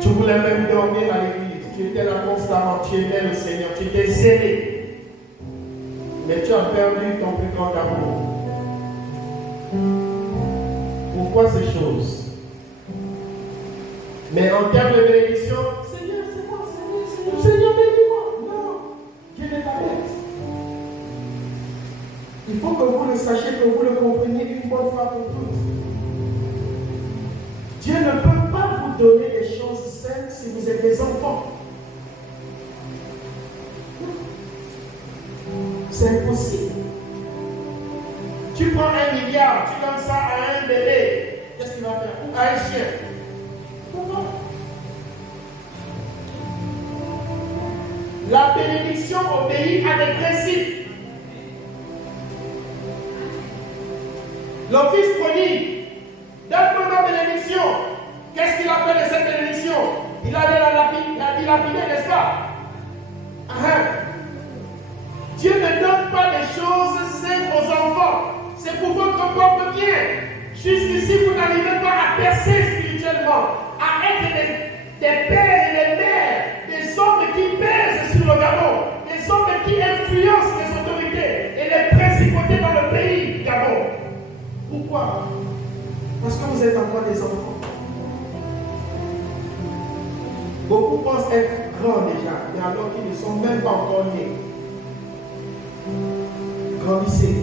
tu voulais même dormir à l'église. Tu étais là constamment, tu aimais le Seigneur, tu étais zélé. Mais tu as perdu ton plus grand amour. Pourquoi ces choses? Mais en termes de bénédiction, Seigneur, c'est moi, Seigneur, bénis-moi. Non, Dieu n'est pas bête. Il faut que vous le sachiez, que vous le compreniez une bonne fois pour toutes. Dieu ne peut pas vous donner des choses saines si vous êtes des enfants. C'est impossible. Tu prends 1 milliard, tu donnes ça à un bébé. Qu'est-ce qu'il va faire? Ou à un chien. Pourquoi? La bénédiction obéit à des principes. L'office prodigue, donne-moi ma bénédiction. Qu'est-ce qu'il a fait de cette bénédiction? Il allait la dilapider, n'est-ce pas? Dieu ne donne pas des choses saines aux enfants. C'est pour votre propre bien. Jusqu'ici, vous n'arrivez pas à percer spirituellement, à être des pères et des mères, des hommes qui pèsent sur le Gabon, des hommes qui influencent les autorités et les principautés dans le pays Gabon. Pourquoi? Parce que vous êtes encore des enfants. Beaucoup pensent être grands déjà, mais alors qu'ils ne sont même pas encore nés. Grandissez.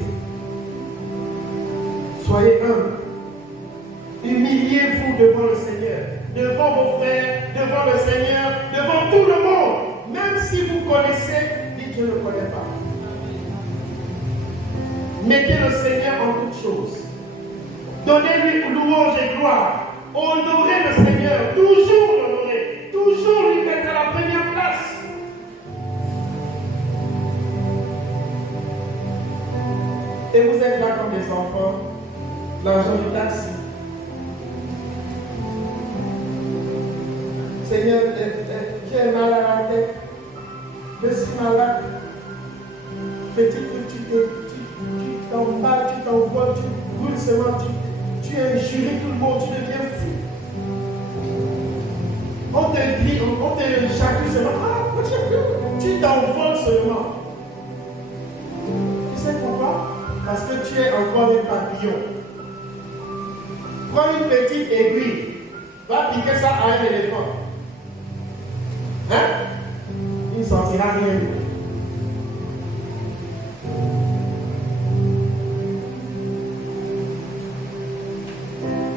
Soyez humbles. Humiliez-vous devant le Seigneur, devant vos frères, devant le Seigneur, devant tout le monde. Même si vous connaissez, dites je ne connais pas. Mettez le Seigneur en toutes choses. Donnez-lui louange et gloire. Honorez le Seigneur, toujours l'honorer, toujours lui mettre à la première place. Et vous êtes là comme des enfants, l'argent du taxi. Seigneur, j'ai mal à la tête, je suis malade. Petit que tu t'emballes, tu t'envoles, tu brûles seulement, tu injures tout le monde, tu deviens fou. On te dit, on te jacque seulement, tu t'envoles seulement. Tu sais pourquoi? Parce que tu es encore un papillon. Prends une petite aiguille, va piquer ça à un éléphant. Hein? Il ne sortira rien.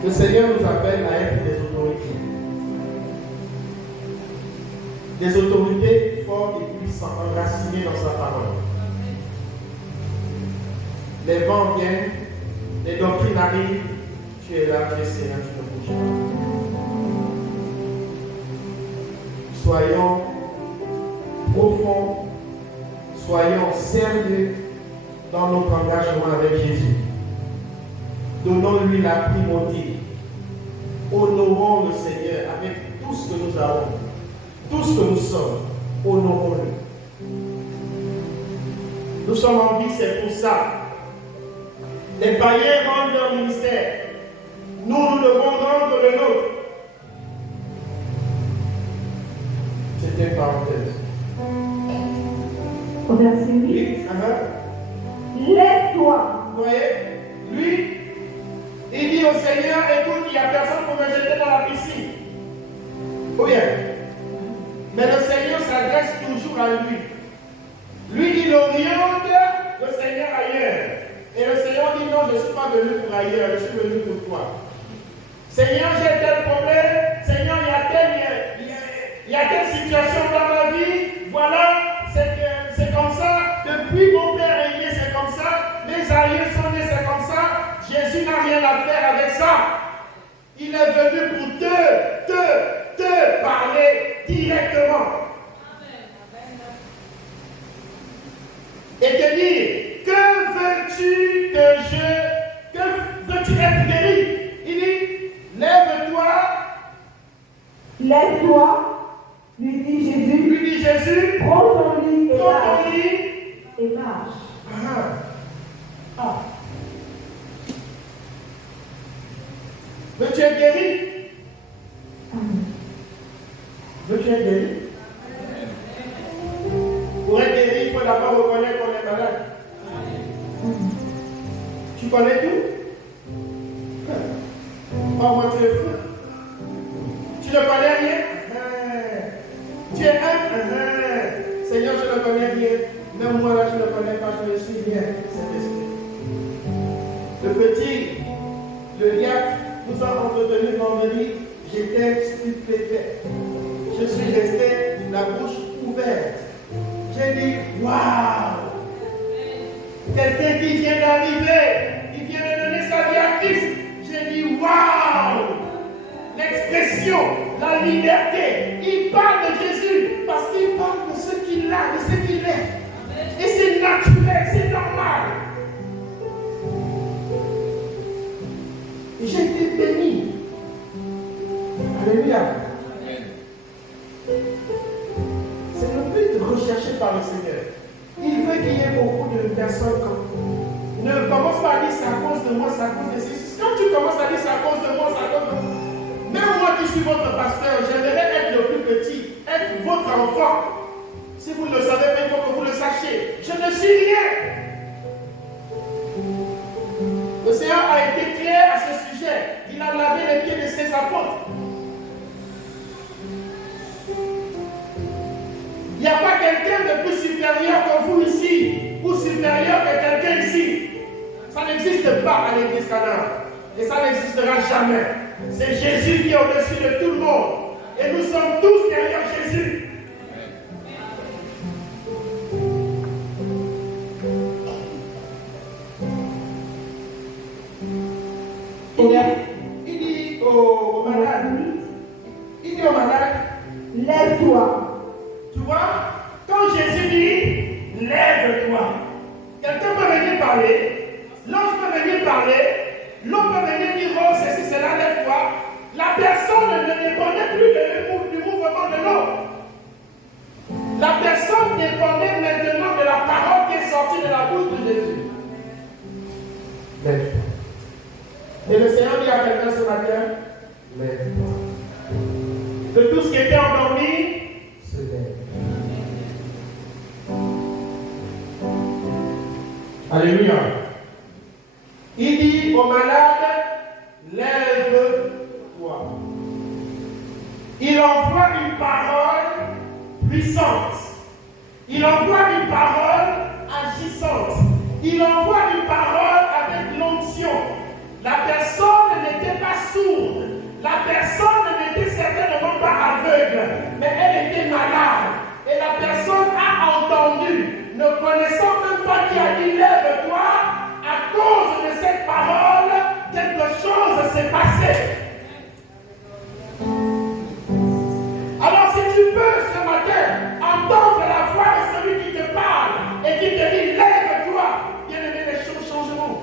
Le Seigneur nous appelle à être des autorités. Des autorités fortes et puissantes, enracinées dans sa parole. Les vents viennent, les doctrines arrivent, tu es là, tu es Seigneur, tu ne bouges pas. Soyons profonds, soyons sérieux dans notre engagement avec Jésus. Donnons-lui la primauté. Honorons le Seigneur avec tout ce que nous avons, tout ce que nous sommes. Honorons-le. Nous sommes en vie, c'est pour ça. Les païens rendent leur ministère. Nous devons rendre le nôtre. C'était une parenthèse. Au verset 8. Lève-toi. Vous voyez, lui, il dit au Seigneur, écoute, il n'y a personne pour me jeter dans la piscine. Oui. Mais le Seigneur s'adresse toujours à lui. Lui, il oriente le Seigneur ailleurs. Et le Seigneur dit non, je ne suis pas venu pour ailleurs, je suis venu pour toi. Seigneur, j'ai tel problème. Seigneur, il y a tel. il y a telle situation dans ma vie, voilà, c'est comme ça, depuis mon père est né, c'est comme ça, mes aïeux sont nés, c'est comme ça, Jésus n'a rien à faire avec ça. Il est venu pour te parler directement. Et te dire, que veux-tu être guéri? Il dit, lève-toi. Lève-toi, lui dit Jésus, prends ton lit et marche. Veux-tu être guéri? Veux-tu être guéri? Pour être guéri, il faut d'abord reconnaître qu'on est malade. Tu connais tout? Oh, moi, tu es fou. Tu ne connais rien? Tu es un? Seigneur, je ne connais rien. Même moi, là, je ne connais pas, je ne suis rien. Saint-Esprit. Le petit, le diacre, nous a entretenu vendredi. J'étais stupéfait. Je suis resté la bouche ouverte. J'ai dit, waouh! Quelqu'un qui vient d'arriver, il vient de donner sa vie à Christ. J'ai dit, waouh! L'expression, la liberté. Il parle de Jésus parce qu'il parle de ce qu'il a, de ce qu'il est. Et c'est naturel, c'est normal. J'ai été béni. Alléluia. C'est le but recherché par le Seigneur. Il veut qu'il y ait beaucoup de personnes comme. Ne commence pas à dire c'est à cause de moi, c'est à cause de ceci. Quand tu commences à dire c'est à cause de moi, c'est à cause de moi. Même moi qui suis votre pasteur, j'aimerais être le plus petit, être votre enfant. Si vous ne le savez pas, il faut que vous le sachiez. Je ne suis rien. Le Seigneur a été clair à ce sujet. Il a lavé les pieds de ses apôtres. Il n'y a pas quelqu'un de plus supérieur que vous ici, ou supérieur que quelqu'un ici. Ça n'existe pas à l'église Canaan. Et ça n'existera jamais. C'est Jésus qui est au-dessus de tout le monde. Et nous sommes tous derrière Jésus. Il dit aux malades, lève-toi. Tu vois, quand Jésus dit, lève-toi, quelqu'un peut venir parler, l'ange peut venir parler, l'homme peut venir dire, oh, ceci, cela, lève-toi. La personne ne dépendait plus du mouvement de l'homme. La personne dépendait maintenant de la parole qui est sortie de la bouche de Jésus. Lève-toi. Et le Seigneur dit à quelqu'un ce matin, lève-toi. De tout ce qui était endormi, se lève. Alléluia. Il dit au malade, lève-toi. Il envoie une parole puissante. Il envoie une parole agissante. Il envoie une parole avec l'onction. La personne n'était pas sourde. La personne n'était certainement pas aveugle, mais elle était malade. Et la personne a entendu, ne connaissant même pas qui a dit lève-toi, à cause de cette parole, quelque chose s'est passé. Alors si tu peux ce matin entendre la voix de celui qui te parle et qui te dit lève-toi, bien aimé, les choses changeront.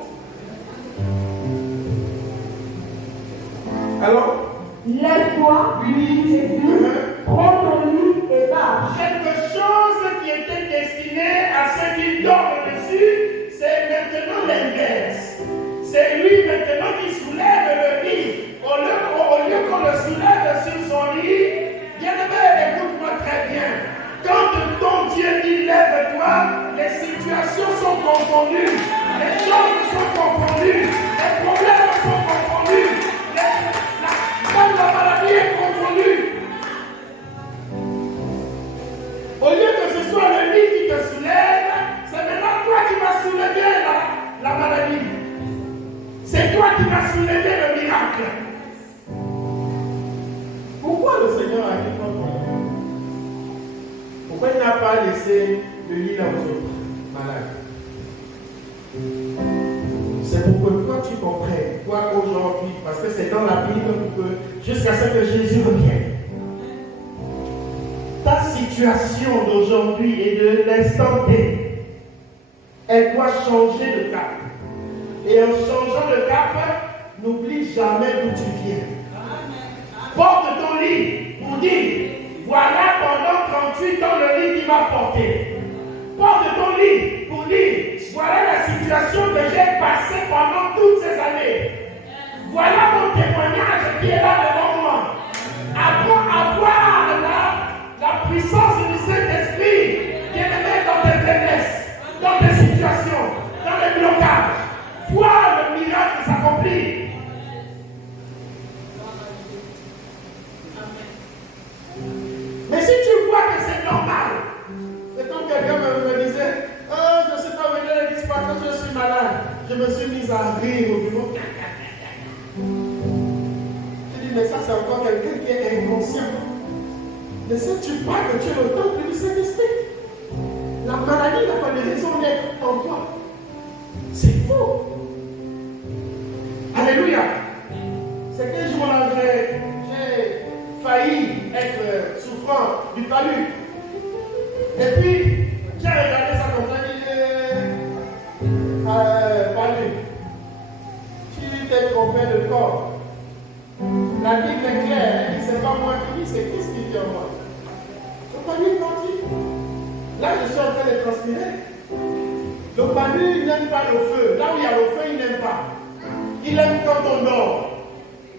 Alors, lève-toi, lui dit Jésus, prends ton lit et marche. Quelque chose qui était destiné à ceux qui dorment dessus, c'est maintenant l'inverse. C'est lui maintenant qui soulève le lit. Au lieu qu'on le soulève sur son lit, bien aimé, écoute-moi très bien. Quand ton Dieu dit lève-toi, les situations sont confondues, les choses sont confondues, les problèmes sont confondus. Même la maladie est confondue. Au lieu que ce soit le lit qui te soulève, c'est maintenant toi qui vas soulever la maladie. C'est toi qui vas soulever le miracle. Pourquoi le Seigneur a dit comme ça? Pourquoi il n'a pas laissé le lit là aux autres malades? C'est pour que toi tu comprennes quoi aujourd'hui, parce que c'est dans la Bible jusqu'à ce que Jésus revienne. Ta situation d'aujourd'hui et de l'instant T, elle doit changer de cap. Et en changeant de cap, n'oublie jamais d'où tu viens. Porte ton lit pour dire, voilà pendant 38 ans le lit qui m'a porté. Porte ton lit pour dire, voilà la situation que j'ai passée pendant toutes ces années. Voilà mon témoignage qui est là devant moi. Apprends à voir la puissance du Saint-Esprit qui est aimé dans tes faiblesses, dans tes situations, dans les blocages. Vois le miracle s'accomplir. Mais si tu vois que c'est normal, c'est comme quelqu'un me disait, oh, je ne suis pas venu à l'église parce que je suis malade. Je me suis mise à rire au bureau. Je dis, mais ça c'est encore quelqu'un qui est inconscient. Ne sais-tu pas que tu es le temple du Saint-Esprit? La maladie n'a pas de raison d'être en toi. C'est faux. Alléluia. C'est quel jour-là j'ai failli être souffrant du palu. Et puis, j'ai regardé ça comme ça, je dis, palu, tu t'es trompé de corps. La Bible est claire, elle dit, c'est pas moi qui dis, c'est Christ qui dit en moi. Le palu est parti. Là, je suis en train de transpirer. Le palu, il n'aime pas le feu. Là où il y a le feu, il n'aime pas. Il aime quand on dort.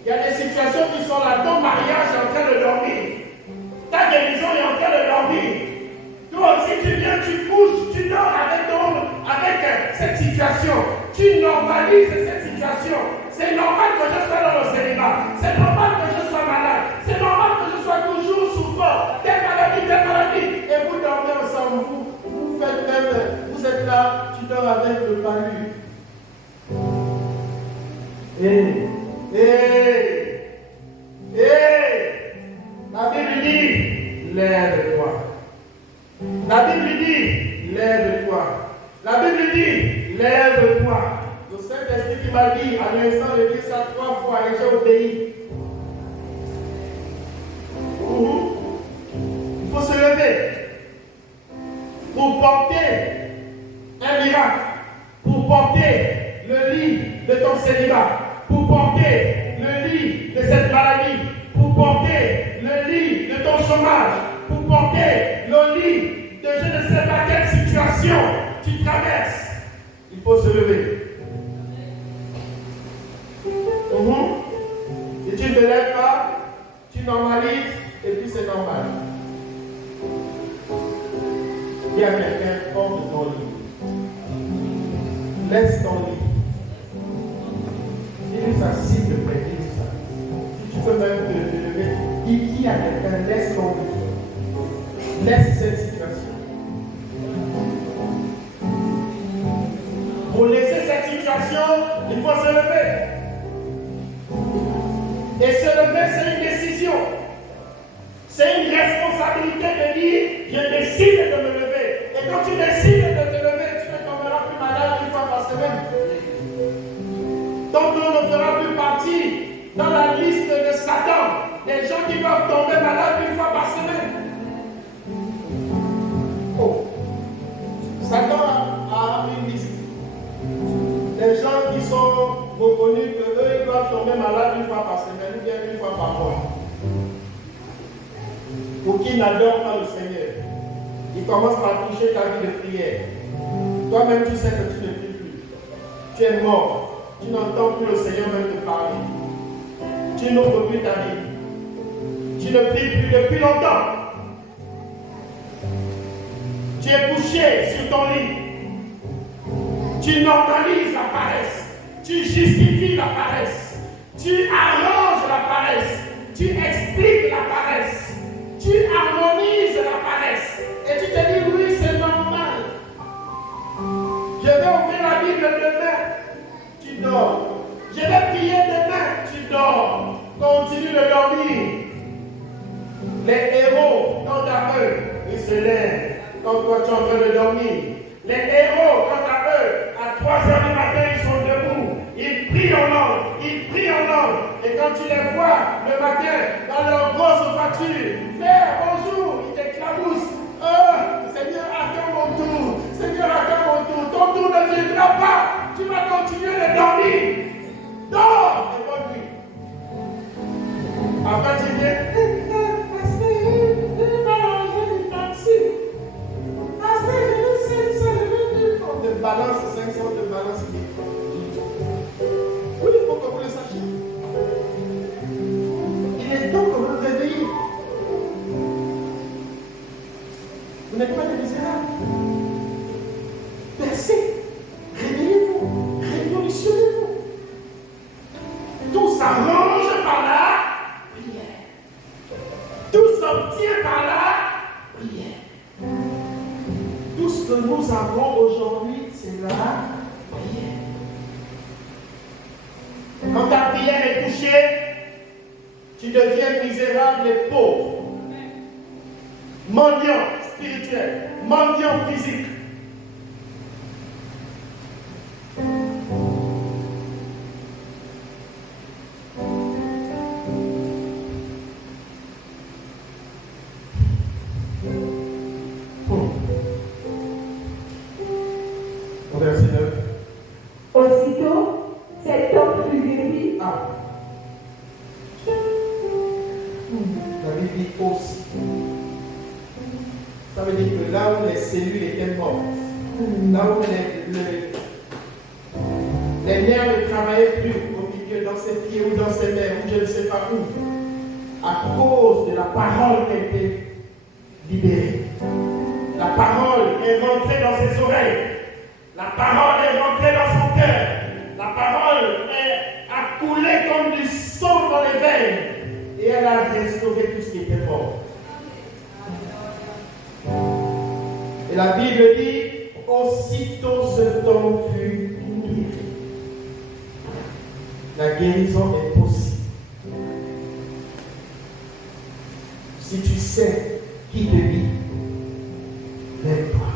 Il y a des situations qui sont là. Ton mariage est en train de dormir. Ta guérison est en train de dormir. Toi aussi, tu viens, tu couches, tu dors avec cette situation. Tu normalises cette situation. C'est normal que je sois dans le célibat. C'est normal que je sois malade. C'est normal que je sois toujours souffrant. Telle maladie. Et vous dormez ensemble. Vous faites même, vous êtes là, tu dors avec le palu. La Bible dit, lève-toi. La Bible dit, lève-toi. La Bible dit, lève-toi. Le Saint-Esprit qui m'a dit, à l'instant, j'ai dit ça 3 fois et j'ai obéi. Il faut se lever pour porter un miracle, pour porter le lit de ton célibat, pour porter le lit de cette maladie, pour porter le lit de ton chômage, pour porter le lit de je ne sais pas quelle situation tu traverses. Il faut se lever. Et tu ne te lèves pas, tu normalises, et puis c'est normal. Il y a quelqu'un, porte ton lit. Laisse ton lit. Dis-lui ça, s'il te plaît, dis ça. Si tu peux même te lever, dis à quelqu'un, laisse ton lit. Laisse cette situation. Pour laisser cette situation, il faut se lever. Et se lever, c'est une décision. C'est une responsabilité de dire, je décide de me lever. Et quand tu décides de te lever, tu ne tomberas plus malade 1 fois par semaine. Donc on ne fera plus partie dans la liste de Satan, des gens qui doivent tomber malades 1 fois par semaine. Oh. Satan a une liste. Des gens qui sont reconnus que eux, ils doivent tomber malades 1 fois par semaine ou bien 1 fois par mois. Pour qui n'adore pas le Seigneur. Il commence par toucher ta vie de prière. Toi-même, tu sais que tu ne pries plus. Tu es mort. Tu n'entends plus le Seigneur même te parler. Tu n'ouvres plus ta vie. Tu ne pries plus depuis longtemps. Tu es couché sur ton lit. Tu normalises la paresse. Tu justifies la paresse. Tu arranges la paresse. Tu expliques la paresse. Tu harmonises la paresse. Et tu te dis, oui, c'est normal. Je vais ouvrir la Bible demain. Tu dors. Je vais prier demain. Tu dors. Continue de dormir. Les héros, quant à eux, ils se lèvent quand toi tu es en train de dormir. Les héros, quant à eux, à 3 heures du matin, ils sont debout. Ils prient en langue, ils prient en langue. Et quand tu les vois le matin dans leur grosse voiture, frère, bonjour, ils t'éclaboussent. Oh, Seigneur, attends mon tour. Seigneur, attends mon tour. Ton tour ne viendra pas. Tu vas continuer de dormir. Dors et bonne nuit. Après, tu viens. De balance 500 de balance. Oui, il faut que vous le sachiez. Il est temps que vous vous réveillez. Vous n'êtes pas des misérables. Percez. Réveillez-vous. Révolutionnez-vous. Tout s'arrange par la prière. Tout s'obtient par la prière. Tout ce que nous avons aujourd'hui, c'est la prière. Quand ta prière est touchée, tu deviens misérable et pauvre. Mendiant spirituel, mendiant physique. Aussitôt, cet homme fut guéri. La Bible dit aussi. Ça veut dire que là où les cellules étaient mortes, là où les nerfs ne travaillaient plus au milieu dans ses pieds ou dans ses mains, ou je ne sais pas où, à cause de la parole qui a été libérée. La parole est rentrée dans ses oreilles. La parole est rentrée dans son cœur. La parole a coulé comme du sang dans les veines. Et elle a restauré tout ce qui était mort. Et la Bible dit, aussitôt cet homme fut guéri. La guérison est possible. Si tu sais qui te dit, lève-toi.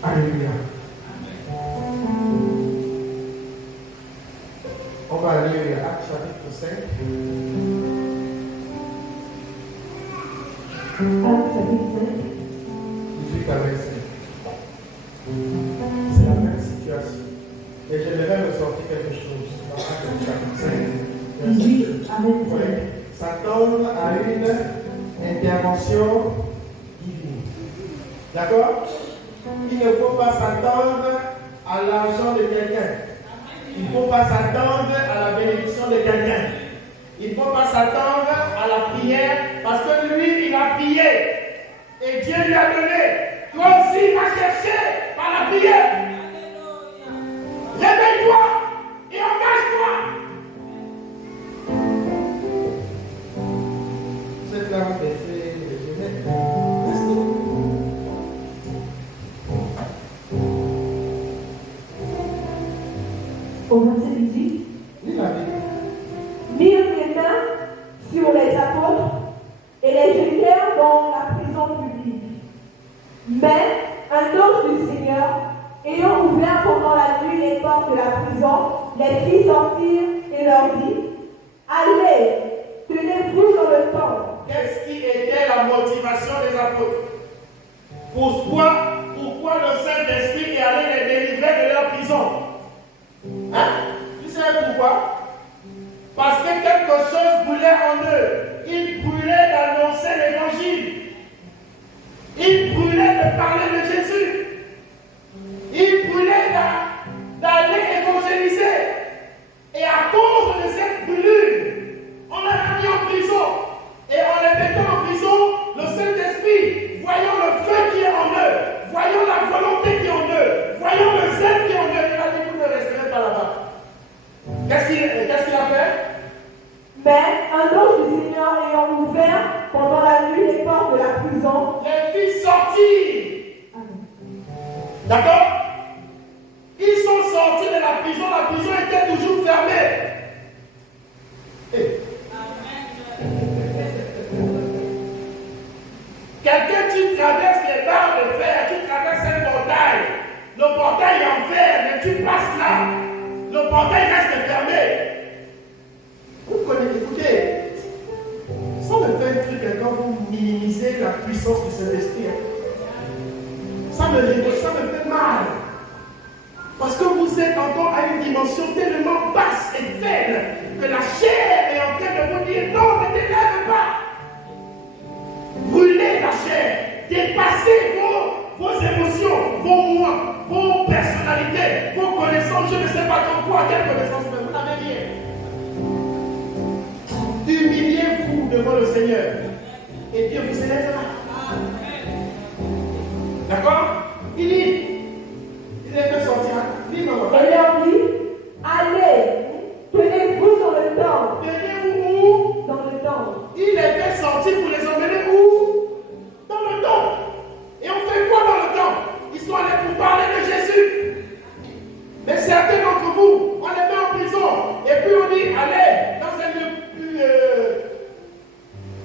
Alléluia. On va lire Actes chapitre 5. Actes chapitre 5. 18 à 25. C'est la même situation. Mais j'aimerais ressortir quelque chose dans Actes chapitre 5. 18 à 25. Ouais. S'attendre à une intervention divine. D'accord? Il ne faut pas s'attendre à l'argent de quelqu'un. Il ne faut pas s'attendre à la bénédiction de quelqu'un. Il ne faut pas s'attendre à la prière parce que lui, il a prié. Et Dieu lui a donné. Toi aussi, va chercher par la prière. Réveille-toi et engage-toi. Vous êtes là, vous êtes Au verset 18, mirent les mains sur les apôtres et les jetèrent dans la prison publique. Mais un ange du Seigneur, ayant ouvert pendant la nuit les portes de la prison, les fit sortir et leur dit, allez, tenez-vous dans le temple. Qu'est-ce qui était la motivation des apôtres? Pourquoi le Saint-Esprit est allé les délivrer de leur prison? Hein? Tu sais pourquoi? Parce que quelque chose brûlait en eux. Ils brûlaient d'annoncer l'évangile. Ils brûlaient de parler de Jésus. Ils brûlaient d'aller évangéliser. Et à cause de cette brûlure, on les a mis en prison. Et en les mettant en prison, le Saint-Esprit, voyant le feu qui est en eux, voyant la volonté qui est en eux, voyant le zèle qui est en eux, il a dit, vous ne resterez pas là-bas. Qu'est-ce qu'il a fait? Mais un ange du Seigneur ayant ouvert pendant la nuit les portes de la prison, les fit sortir. D'accord? Ils sont sortis de la prison était toujours fermée. portail reste fermé. Vous connaissez, écoutez, sans me faire un truc quand vous minimisez la puissance de Saint-Esprit, ça me fait mal. Parce que vous êtes encore à une dimension tellement basse et faible que la chair est en train de vous dire non, ne t'élève pas. Brûlez la chair, dépassez vos émotions, vos moi, vos personnalités, vos connaissances. Je ne sais pas comme quoi, quelle connaissance, mais vous n'avez rien. Humiliez-vous devant le Seigneur et Dieu vous élèvera. D'accord? Il est fait sortir. Et leur dit, allez, tenez-vous dans le temple. Tenez-vous où? Dans le temple. Il est fait sortir pour les emmener où? Dans le temple. Et on fait quoi dans le temple? Ils sont allés pour parler de Jésus. Mais certains d'entre vous, on les met en prison. Et puis on dit, allez, dans un lieu plus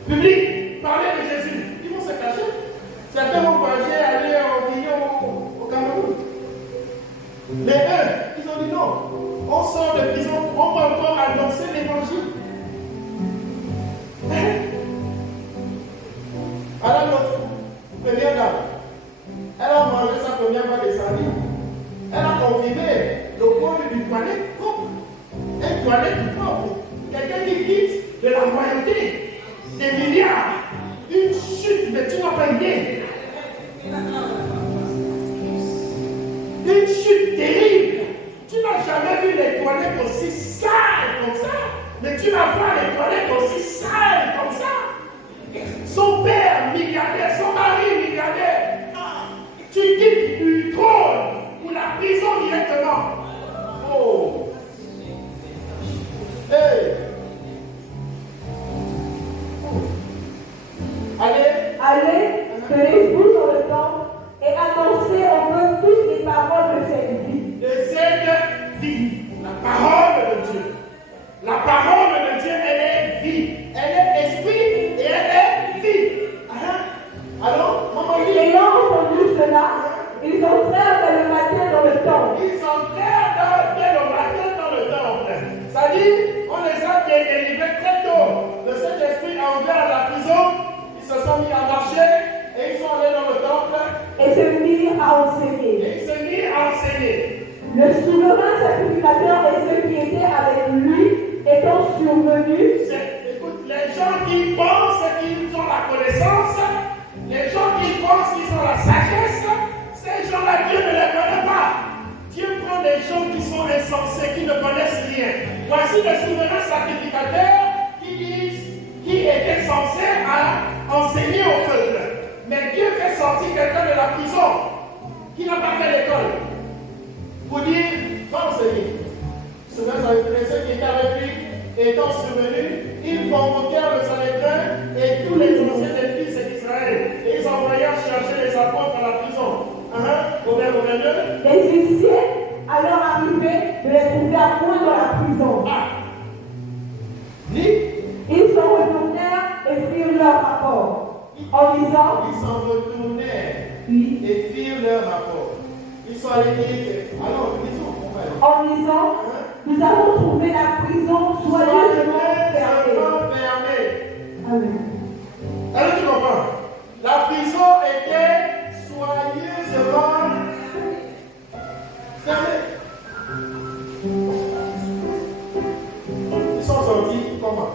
public, parler de Jésus. Ils vont se cacher. Certains vont voyager, aller en Guinée, au Cameroun. Mais eux, ils ont dit non. On sort de prison, on va encore annoncer l'évangile. Alors notre première dame, elle a mangé sa première fois de sardines. Elle a confirmé le compte du toilette propre. Un toilette propre. Quelqu'un qui quitte de la royauté, des milliards, une chute, mais tu n'as pas idée. Une chute terrible. Tu n'as jamais vu les toilettes aussi sales comme ça. Mais tu vas voir les toilettes aussi sales comme ça. Son père, milliardaire, son mari, milliardaire. Tu quittes du trône ou la prison directement. Oh. Hey. Allez, tenez-vous dans le temple et annoncez au peuple toutes les paroles de cette vie. De cette vie. La parole de Dieu. La parole de Dieu, elle est vie. Elle est esprit et elle est vie. Alors, maman dit. Ayant entendu cela, ils entrèrent dès le matin dans le temple. Ils entrèrent dès le matin dans le temple. Ça dit, on les a délivrés très tôt. Le Saint-Esprit a ouvert la prison. Ils se sont mis à marcher et ils sont allés dans le temple. Et se mirent à enseigner. Et ils se mirent à enseigner. Le souverain sacrificateur et ceux qui étaient avec lui étant survenus. Écoute, les gens qui pensent qu'ils ont la connaissance, les gens qui pensent qu'ils ont la sagesse, ces gens-là, Dieu ne les connaît pas. Dieu prend des gens qui sont insensés, qui ne connaissent rien. Voici les souverains sacrificateurs qui étaient censés enseigner au peuple. Mais Dieu fait sortir quelqu'un de la prison qui n'a pas fait l'école pour dire, va enseigner. Ceux qui étaient avec lui étant survenus, ils convoquèrent le Sanhédrin et tous les anciens des fils d'Israël. Et ils envoyèrent chercher les apôtres dans la prison. Les huissiers, alors arrivés, ne les trouvèrent point dans la prison. Ils s'en retournèrent et firent leur rapport. En disant, ils s'en retournèrent oui, et firent leur rapport. Ils sont allés dire, alors, en disant, nous avons trouvé la prison soigneusement fermée. Amen. Alors tu comprends? La prison était soigneusement fermée. Ils sont sortis comment?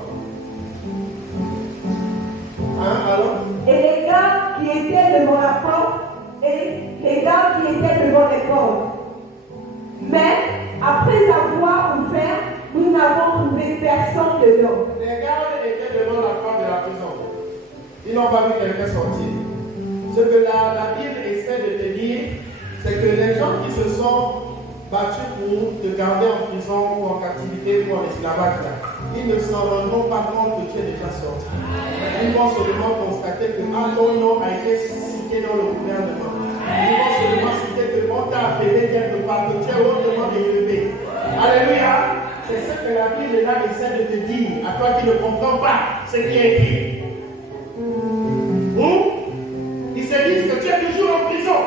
Alors? Et les gars qui étaient devant la porte, et les gars qui étaient devant les portes. Mais, après avoir ouvert, nous n'avons trouvé personne dedans. Les gardes étaient devant la porte de la prison. Ils n'ont pas vu quelqu'un sortir. Ce que la Bible essaie de te dire, c'est que les gens qui se sont battus pour te garder en prison ou en captivité ou en esclavage, ils ne s'en rendront pas compte que tu es déjà sorti. Ils vont seulement constater que ton nom a été cité dans le gouvernement. Ils vont seulement citer que on t'a appelé quelque part, que tu es hautement élevé. Alléluia. C'est ce que la Bible là essaie de te dire, à toi qui ne comprends pas ce qui est écrit. Ils se disent que tu es toujours en prison.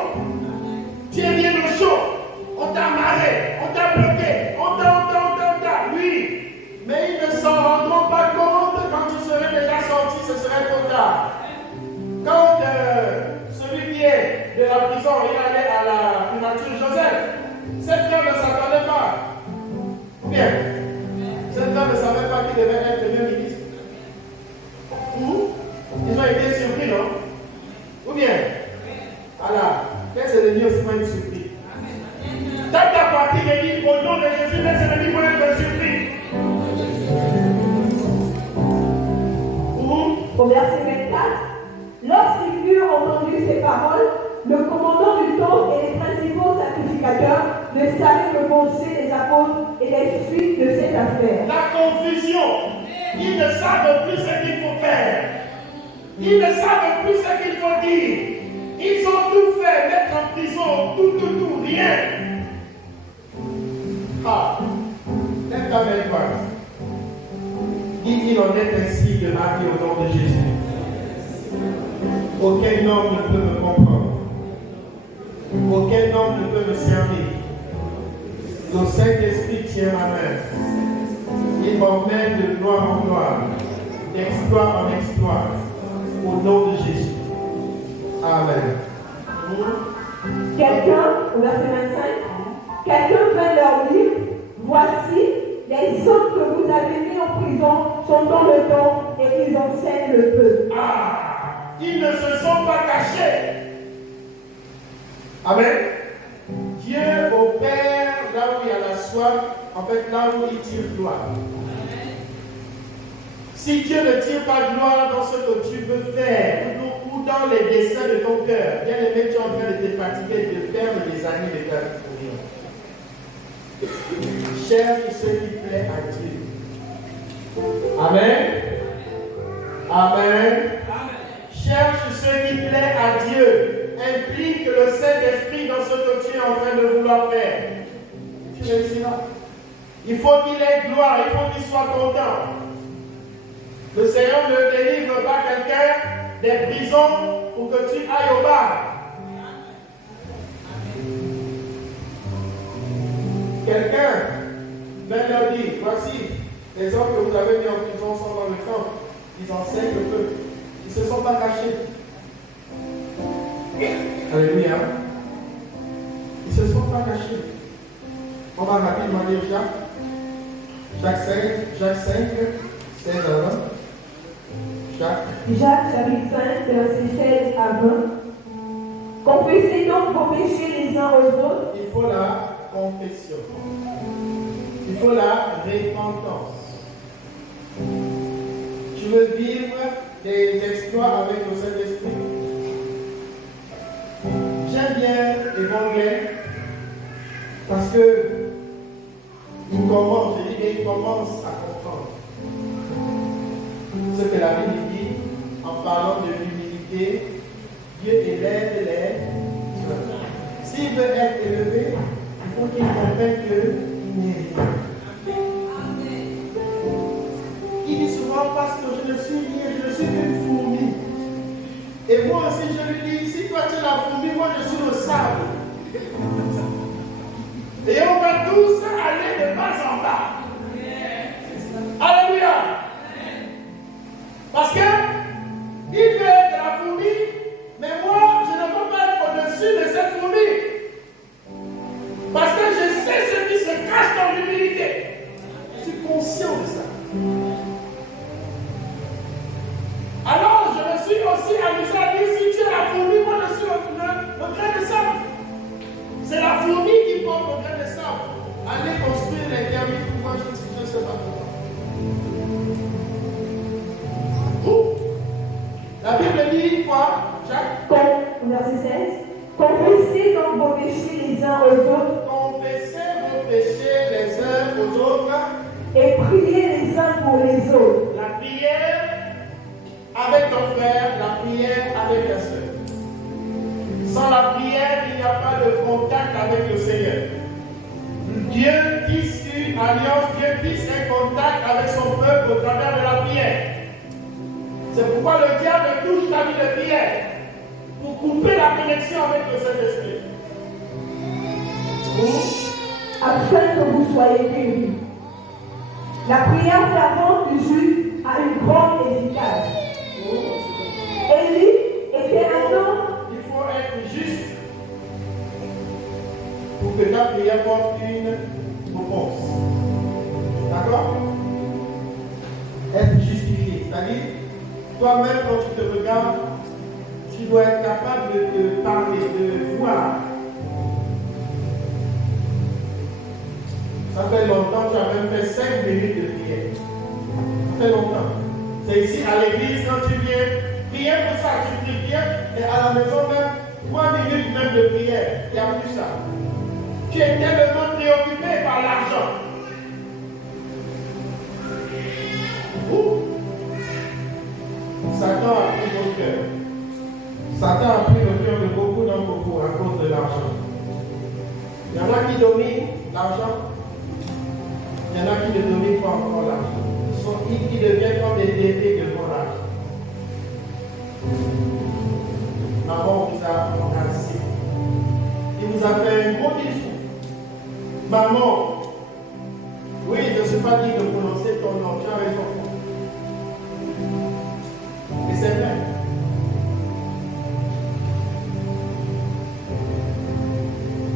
Tu es bien au chaud. On t'a amarré, on t'a bloqué, on t'a la prison, il allait à la primature Joseph. Ses frères ne s'attendaient pas. Ou bien, ses frères ne savaient pas qu'il devait être premier ministre. Ils ont été surpris, non? Ou bien, voilà, les ennemis aussi vont être surpris. Dans ta partie, il dit au nom de Jésus, les ennemis vont être surpris. Au verset 24, lorsqu'ils eurent entendu ces paroles, le commandant du temple et les principaux sacrificateurs ne savaient que penser les apôtres et les suites de cette affaire. La confusion, ils ne savent plus ce qu'il faut faire. Ils ne savent plus ce qu'il faut dire. Ils ont tout fait, mettre en prison, tout, rien. Ah, lève ta main droite. Il en est ainsi de ma vie au nom de Jésus. Aucun homme ne peut me comprendre. Aucun homme ne peut me servir. Le Saint-Esprit tient ma main. Il m'emmène de gloire en gloire, d'exploit en exploit, au nom de Jésus. Amen. Quelqu'un, au verset 25, quelqu'un vint leur dire, voici, les hommes que vous avez mis en prison sont dans le temple et ils enseignent le peuple. Ah, ils ne se sont pas cachés. Amen. Dieu opère là où il y a la soif, en fait là où il tire gloire. Si Dieu ne tire pas gloire dans ce que tu veux faire, ou dans les desseins de ton cœur, bien aimé, tu es en train de te fatiguer, de perdre des années de ta vie pour rien. Cherche ce qui plaît à Dieu. Amen. Amen. Cherche ce qui plaît à Dieu. Implique le Saint-Esprit dans ce que tu es en train de vouloir faire. Tu réussiras. Il faut qu'il ait gloire, il faut qu'il soit content. Le Seigneur ne délivre pas quelqu'un des prisons pour que tu ailles au bar. Quelqu'un vient leur dire, voici, les hommes que vous avez mis en prison sont dans le camp. Ils enseignent le peuple. Ils ne se sont pas cachés. Alléluia. Ils ne se sont pas cachés. On va rapidement lire Jacques 5, 16 à 20. Jacques chapitre 5, verset 16 à 20. Confessez donc vos péchés les uns aux autres. Il faut la confession. Il faut la repentance. Tu veux vivre des exploits avec le Saint-Esprit? J'aime bien l'évangile parce que il commence à comprendre ce que la Bible dit en parlant de l'humilité. Dieu élève les humains. S'il veut être élevé, il faut qu'il comprenne qu'il n'est rien. Il dit souvent parce que je ne suis rien, je ne suis qu'une fourmi. Et moi aussi je lui dis, si toi tu es la fourmi, moi je suis le sable. Et on va tous aller de bas en bas. Alléluia. Parce que il veut être la fourmi, mais moi je ne veux pas être au-dessus de cette fourmi. Parce que je sais ce qui se cache dans l'humilité. Je suis conscient de ça. Alors je me suis aussi amusé à dire, si tu es la fourmi, moi je suis le grain de sable. C'est la fourmi qui porte le grain de sable. Allez construire les thermiques pour moi, je ne sais pas pourquoi. La Bible dit quoi, Jacques? Verset 16. Confessez donc vos péchés les uns aux autres. Confessez vos péchés les uns aux autres. Et priez les uns pour les autres. La prière avec ton frère, la prière avec ta soeur. Sans la prière, il n'y a pas de contact avec le Seigneur. Dieu tisse une alliance, Dieu tisse un contact avec son peuple au travers de la prière. C'est pourquoi le diable touche ta vie de prière pour couper la connexion avec le Saint-Esprit. Afin que vous soyez guéris. La prière fervente du juste a une grande efficace. Élie était un homme. Il faut être juste. pour que ta prière porte une réponse. D'accord? Être justifié. C'est-à-dire, toi-même, quand tu te regardes, tu dois être capable de te parler, de voir. Ça fait longtemps, tu as même fait 5 minutes de prière. Ça fait longtemps. C'est ici à l'église, quand tu viens, prier pour ça, tu pries bien, et à la maison même, 3 minutes même de prière, il n'y a plus ça. Tu es tellement préoccupé par l'argent. Satan a pris notre cœur. Satan a pris le cœur de beaucoup d'entre vous à cause de l'argent. Il y en a qui dominent l'argent. Il y en a qui ne dominent pas encore l'argent. Ils deviennent comme des détés devant l'argent. Maman vous a menacé. Il vous a fait un gros bisou. Maman, oui, je ne suis pas dit de prononcer ton nom, tu as raison. Mais c'est vrai.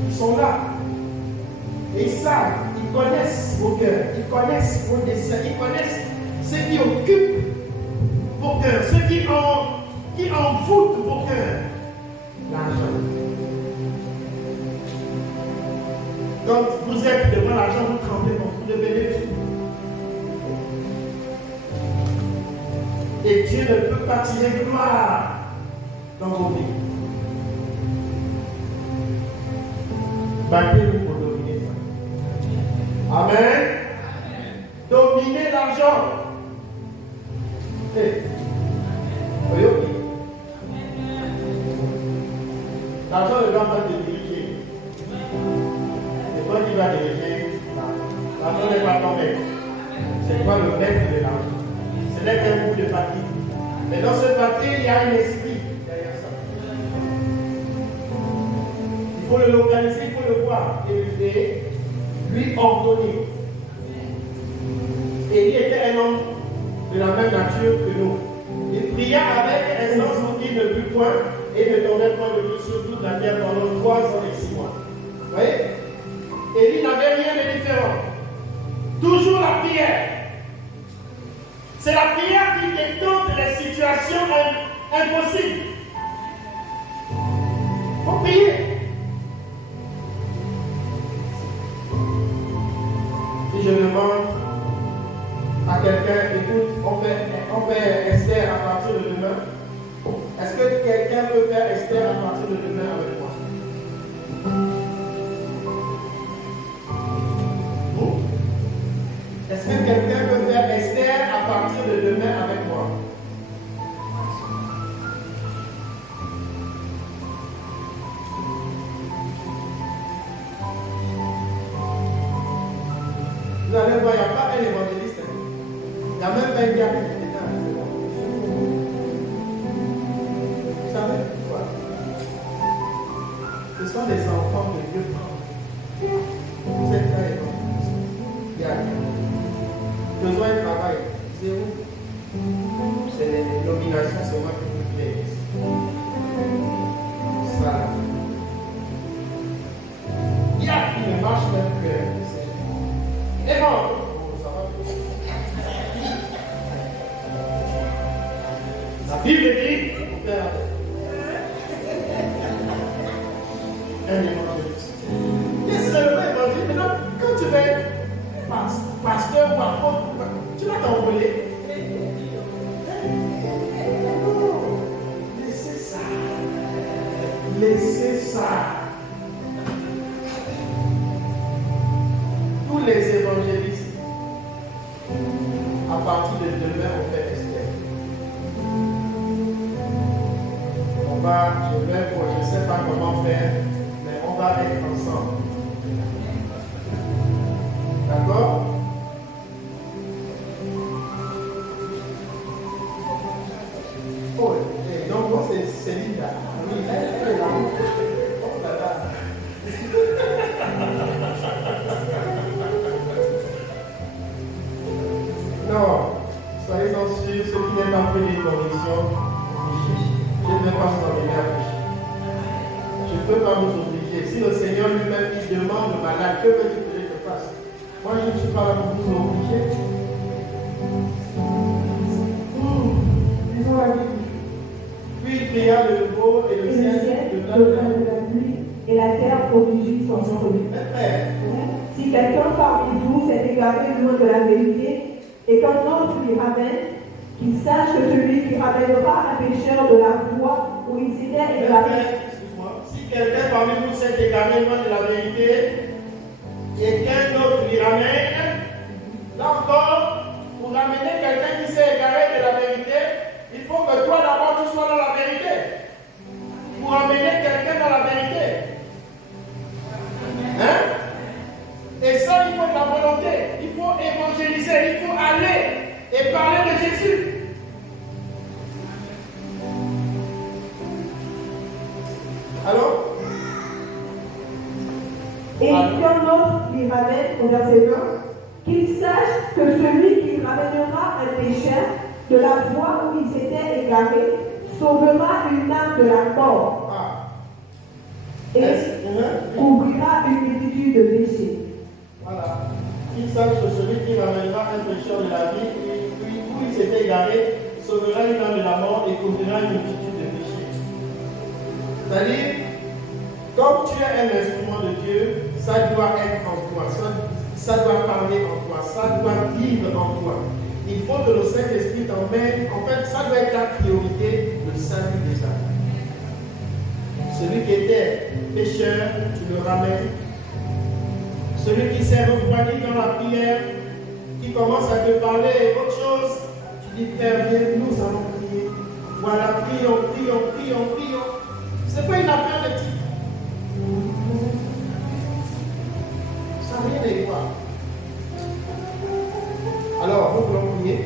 Ils sont là. Et ils savent, ils connaissent vos cœurs, ils connaissent vos desseins, ils connaissent ce qui occupe vos cœurs, ce qui envoûte vos cœurs. L'argent. Quand vous êtes devant l'argent, vous tremblez, vous devenez fou. Et Dieu ne peut pas tirer gloire dans vos vies. Battez-vous pour dominer ça. Amen. Dominer l'argent. Voyez-vous? L'argent ne doit pas te diriger. C'est toi qui vas diriger. L'argent n'est pas ton maître. C'est toi le maître de l'argent. Ce n'est qu'un bout de papier. Mais dans ce papier, il y a un esprit derrière ça. Il faut le localiser, il faut le voir et lui ordonner. Et il était un homme de la même nature que nous. Il pria avec aisance pour qu'il ne but point et ne tombait point de l'eau sur toute la terre pendant 3 ans et 6 mois. Vous voyez? Élie n'avait rien de différent. Toujours la prière. C'est la prière qui détente les situations impossibles. Il faut prier. Si je demande à quelqu'un, écoute, on fait Esther à partir de demain. Est-ce que quelqu'un peut faire Esther à partir de demain avec moi? Est-ce que quelqu'un peut faire Esther à partir de demain avec moi? Vous allez voir, il n'y a pas un évangéliste. Il n'y a même pas un gars qui est là. Vous savez pourquoi? Ce sont des enfants de Dieu. Vous êtes là, évangéliste. Il y a besoin de travail. Zéro. C'est les nominations, c'est moi qui vous plaise. Ça. Il y a qui ne marche même que. Et bon, ça va. La Bible dit, un évangéliste. Qu'est-ce que c'est le vrai évangile? Maintenant, quand tu vas être pasteur ou apôtre, tu vas t'envoler. Laissez ça. Laissez ça. Tous les évangélistes, à partir de demain, on fait Esther. Je ne sais pas comment faire, mais on va être ensemble. D'accord? Oh, donc moi c'est Linda. Oui, elle est là. Oh là là. Non, soyez-en sûrs, ceux qui n'aiment pas fait les conditions, je ne vais pas vous emmener à pécher. Je ne peux pas vous obliger obligé. Si le Seigneur lui-même il demande au malade, que veux-tu que je te fasse? Moi, je ne suis pas là pour vous obliger. Disons la Bible. Puis il pria de nouveau et le ciel de la pluie et la terre produisit son fruit. Si quelqu'un parmi vous s'est égaré loin de la vérité et qu'un autre lui ramène, qu'il sache que celui qui ramènera un pécheur de la voie où il s'était égaré. Excuse-moi. Si quelqu'un parmi vous s'est égaré loin de la vérité et qu'un autre lui ramène, là encore, pour ramener quelqu'un qui s'est égaré de la vérité, il faut que toi d'abord tu sois dans la vérité. Pour amener quelqu'un dans la vérité. Hein? Et ça, il faut de la volonté. Il faut évangéliser. Il faut aller et parler de Jésus. Alors? Et qu'un autre lui ramène, au verset 20, qu'il sache que celui qui ramènera un pécheur de la voie où il s'était égaré sauvera une âme de la mort et couvrira une multitude de péchés. Voilà. Qu'il sache que celui qui ramènera un pécheur de la vie où il s'était égaré sauvera une âme de la mort et couvrira une multitude de péchés. C'est-à-dire, comme tu es un instrument de Dieu, ça doit être en toi, ça doit parler en toi, ça doit vivre en toi. Il faut que le Saint-Esprit t'emmène. En fait, ça doit être ta priorité, le salut des âmes. Celui qui était pécheur, tu le ramènes. Celui qui s'est refroidi dans la prière, qui commence à te parler autre chose, tu dis frère, viens, nous allons prier. Voilà, prions, prions, prions, prions. Ce n'est pas une affaire de titre. Ça n'a rien à voir. Alors, nous voulons prier.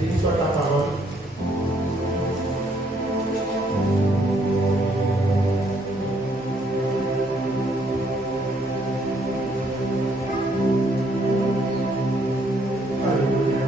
Béni soit ta parole. Alléluia.